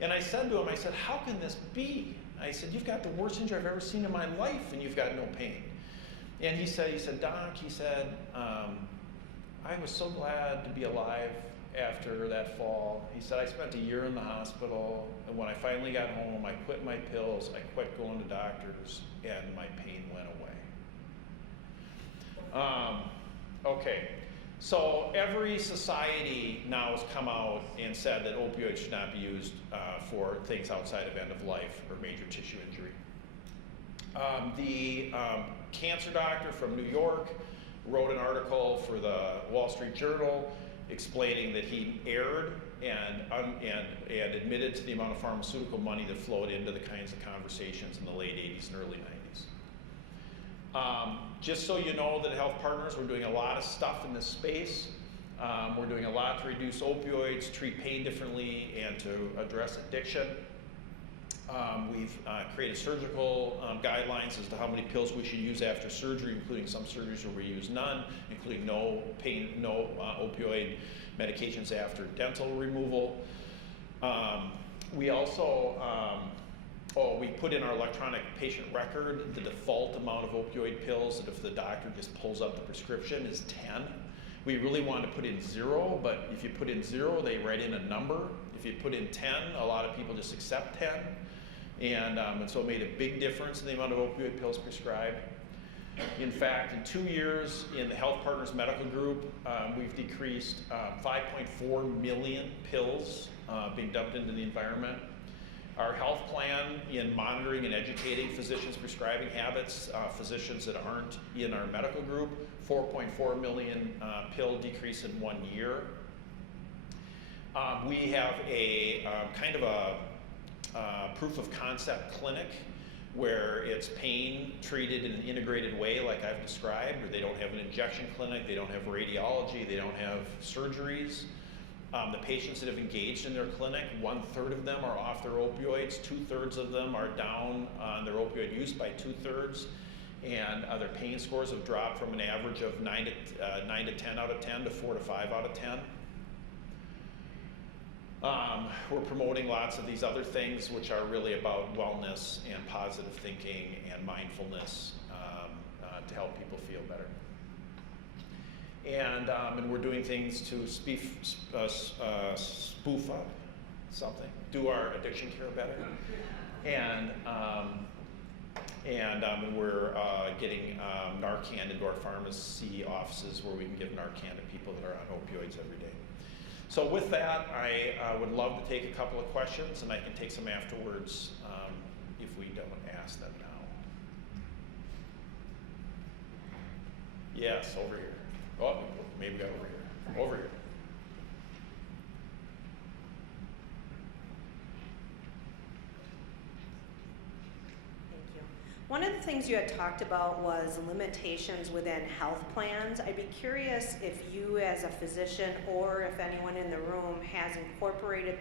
And I said to him, I said, how can this be? I said, you've got the worst injury I've ever seen in my life, and you've got no pain. And he said, Doc, I was so glad to be alive after that fall. He said, I spent a year in the hospital, and when I finally got home, I quit my pills, I quit going to doctors, and my pain went away. Okay, so every society now has come out and said that opioids should not be used for things outside of end of life or major tissue injury. The cancer doctor from New York wrote an article for the Wall Street Journal explaining that he erred and admitted to the amount of pharmaceutical money that flowed into the kinds of conversations in the late 80s and early 90s. Just so you know that at HealthPartners, we're doing a lot of stuff in this space. We're doing a lot to reduce opioids, treat pain differently, and to address addiction. We've created surgical guidelines as to how many pills we should use after surgery, including some surgeries where we use none, including no opioid medications after dental removal. We also, we put in our electronic patient record the default amount of opioid pills that if the doctor just pulls up the prescription is 10. We really wanted to put in 0, but if you put in 0, they write in a number. If you put in 10, a lot of people just accept 10. And so it made a big difference in the amount of opioid pills prescribed. In fact, in 2 years in the HealthPartners medical group, we've decreased 5.4 million pills being dumped into the environment. Our health plan in monitoring and educating physicians' prescribing habits, physicians that aren't in our medical group, 4.4 million pill decrease in 1 year. We have a kind of a proof of concept clinic where it's pain treated in an integrated way like I've described, where they don't have an injection clinic, they don't have radiology, they don't have surgeries. The patients that have engaged in their clinic, 1/3 of them are off their opioids, 2/3 of them are down on their opioid use by 2/3, and their pain scores have dropped from an average of 9 to 10 out of 10 to 4 to 5 out of 10. We're promoting lots of these other things which are really about wellness and positive thinking and mindfulness to help people feel better. And we're doing things to spoof up something, do our addiction care better. And we're getting Narcan into our pharmacy offices where we can give Narcan to people that are on opioids every day. So with that, I would love to take a couple of questions, and I can take some afterwards if we don't ask them now. Yes, over here. Oh, maybe we got over here. Over here. Thank you. One of the things you had talked about was limitations within health plans. I'd be curious if you as a physician or if anyone in the room has incorporated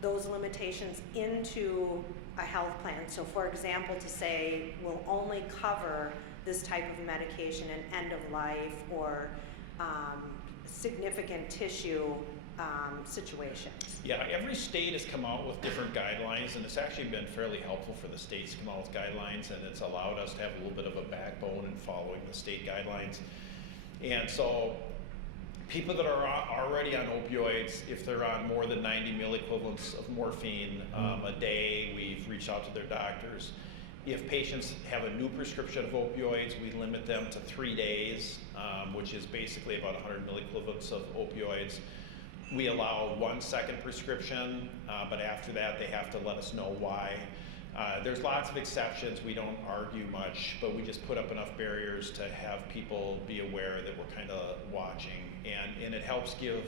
those limitations into a health plan. So for example, to say we'll only cover this type of medication in end of life or significant tissue situations. Yeah, every state has come out with different guidelines, and it's actually been fairly helpful for the states to come out with guidelines, and it's allowed us to have a little bit of a backbone in following the state guidelines. And so people that are already on opioids, if they're on more than 90 milliequivalents of morphine a day, we've reached out to their doctors. If patients have a new prescription of opioids, we limit them to 3 days, which is basically about 100 milliequivalents of opioids. We allow 1 second prescription, but after that they have to let us know why. There's lots of exceptions. We don't argue much, but we just put up enough barriers to have people be aware that we're kind of watching. And it helps give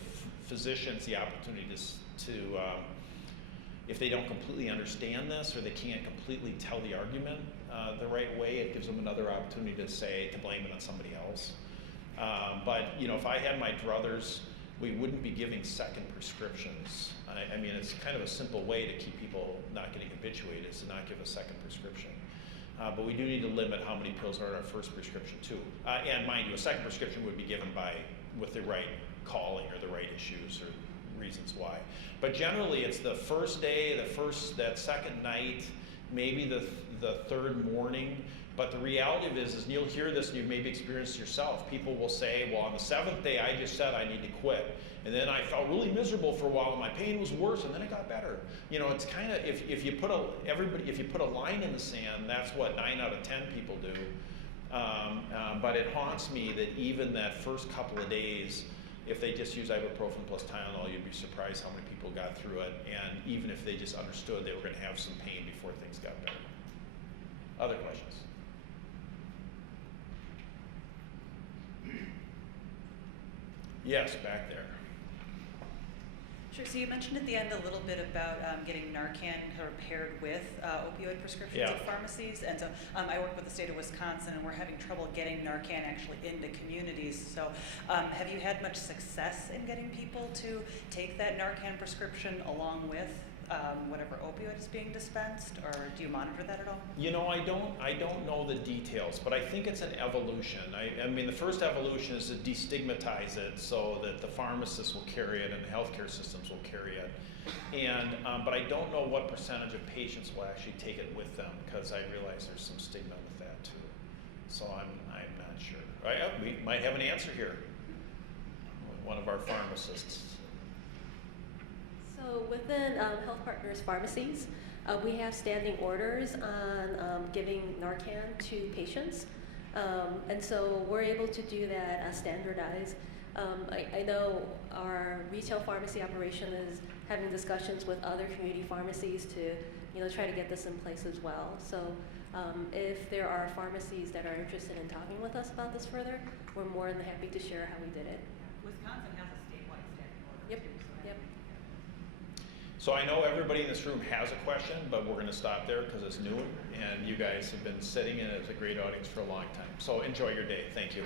physicians the opportunity to if they don't completely understand this or they can't completely tell the argument the right way, it gives them another opportunity to blame it on somebody else. But you know, if I had my druthers, we wouldn't be giving second prescriptions. I mean, it's kind of a simple way to keep people not getting habituated, is to not give a second prescription. But we do need to limit how many pills are in our first prescription too. And mind you, a second prescription would be given with the right calling or the right issues or reasons why. But generally it's the first day, that second night, maybe the third morning. But the reality of it is you'll hear this and you've maybe experienced it yourself. People will say, well, on the 7th day I just said I need to quit. And then I felt really miserable for a while and my pain was worse and then it got better. You know, it's kind of, if you put a line in the sand, that's what 9 out of 10 people do. But it haunts me that even that first couple of days, if they just use ibuprofen plus Tylenol, you'd be surprised how many people got through it. And even if they just understood they were going to have some pain before things got better. Other questions? Yes, back there. Sure. So you mentioned at the end a little bit about getting Narcan paired with opioid prescriptions at pharmacies. And so I work with the state of Wisconsin, and we're having trouble getting Narcan actually into communities. So have you had much success in getting people to take that Narcan prescription along with whatever opioid is being dispensed, or do you monitor that at all? You know, I don't know the details, but I think it's an evolution. I mean, the first evolution is to destigmatize it so that the pharmacists will carry it and the healthcare systems will carry it. And but I don't know what percentage of patients will actually take it with them, because I realize there's some stigma with that too. So I'm not sure. We might have an answer here. one of our pharmacists. So within HealthPartners pharmacies, we have standing orders on giving Narcan to patients. And so we're able to do that standardized. I know our retail pharmacy operation is having discussions with other community pharmacies to try to get this in place as well. So if there are pharmacies that are interested in talking with us about this further, we're more than happy to share how we did it. Wisconsin has a statewide standing order. Yep, too, so yep. So I know everybody in this room has a question, but we're going to stop there because it's new, and you guys have been sitting in as a great audience for a long time. So enjoy your day. Thank you.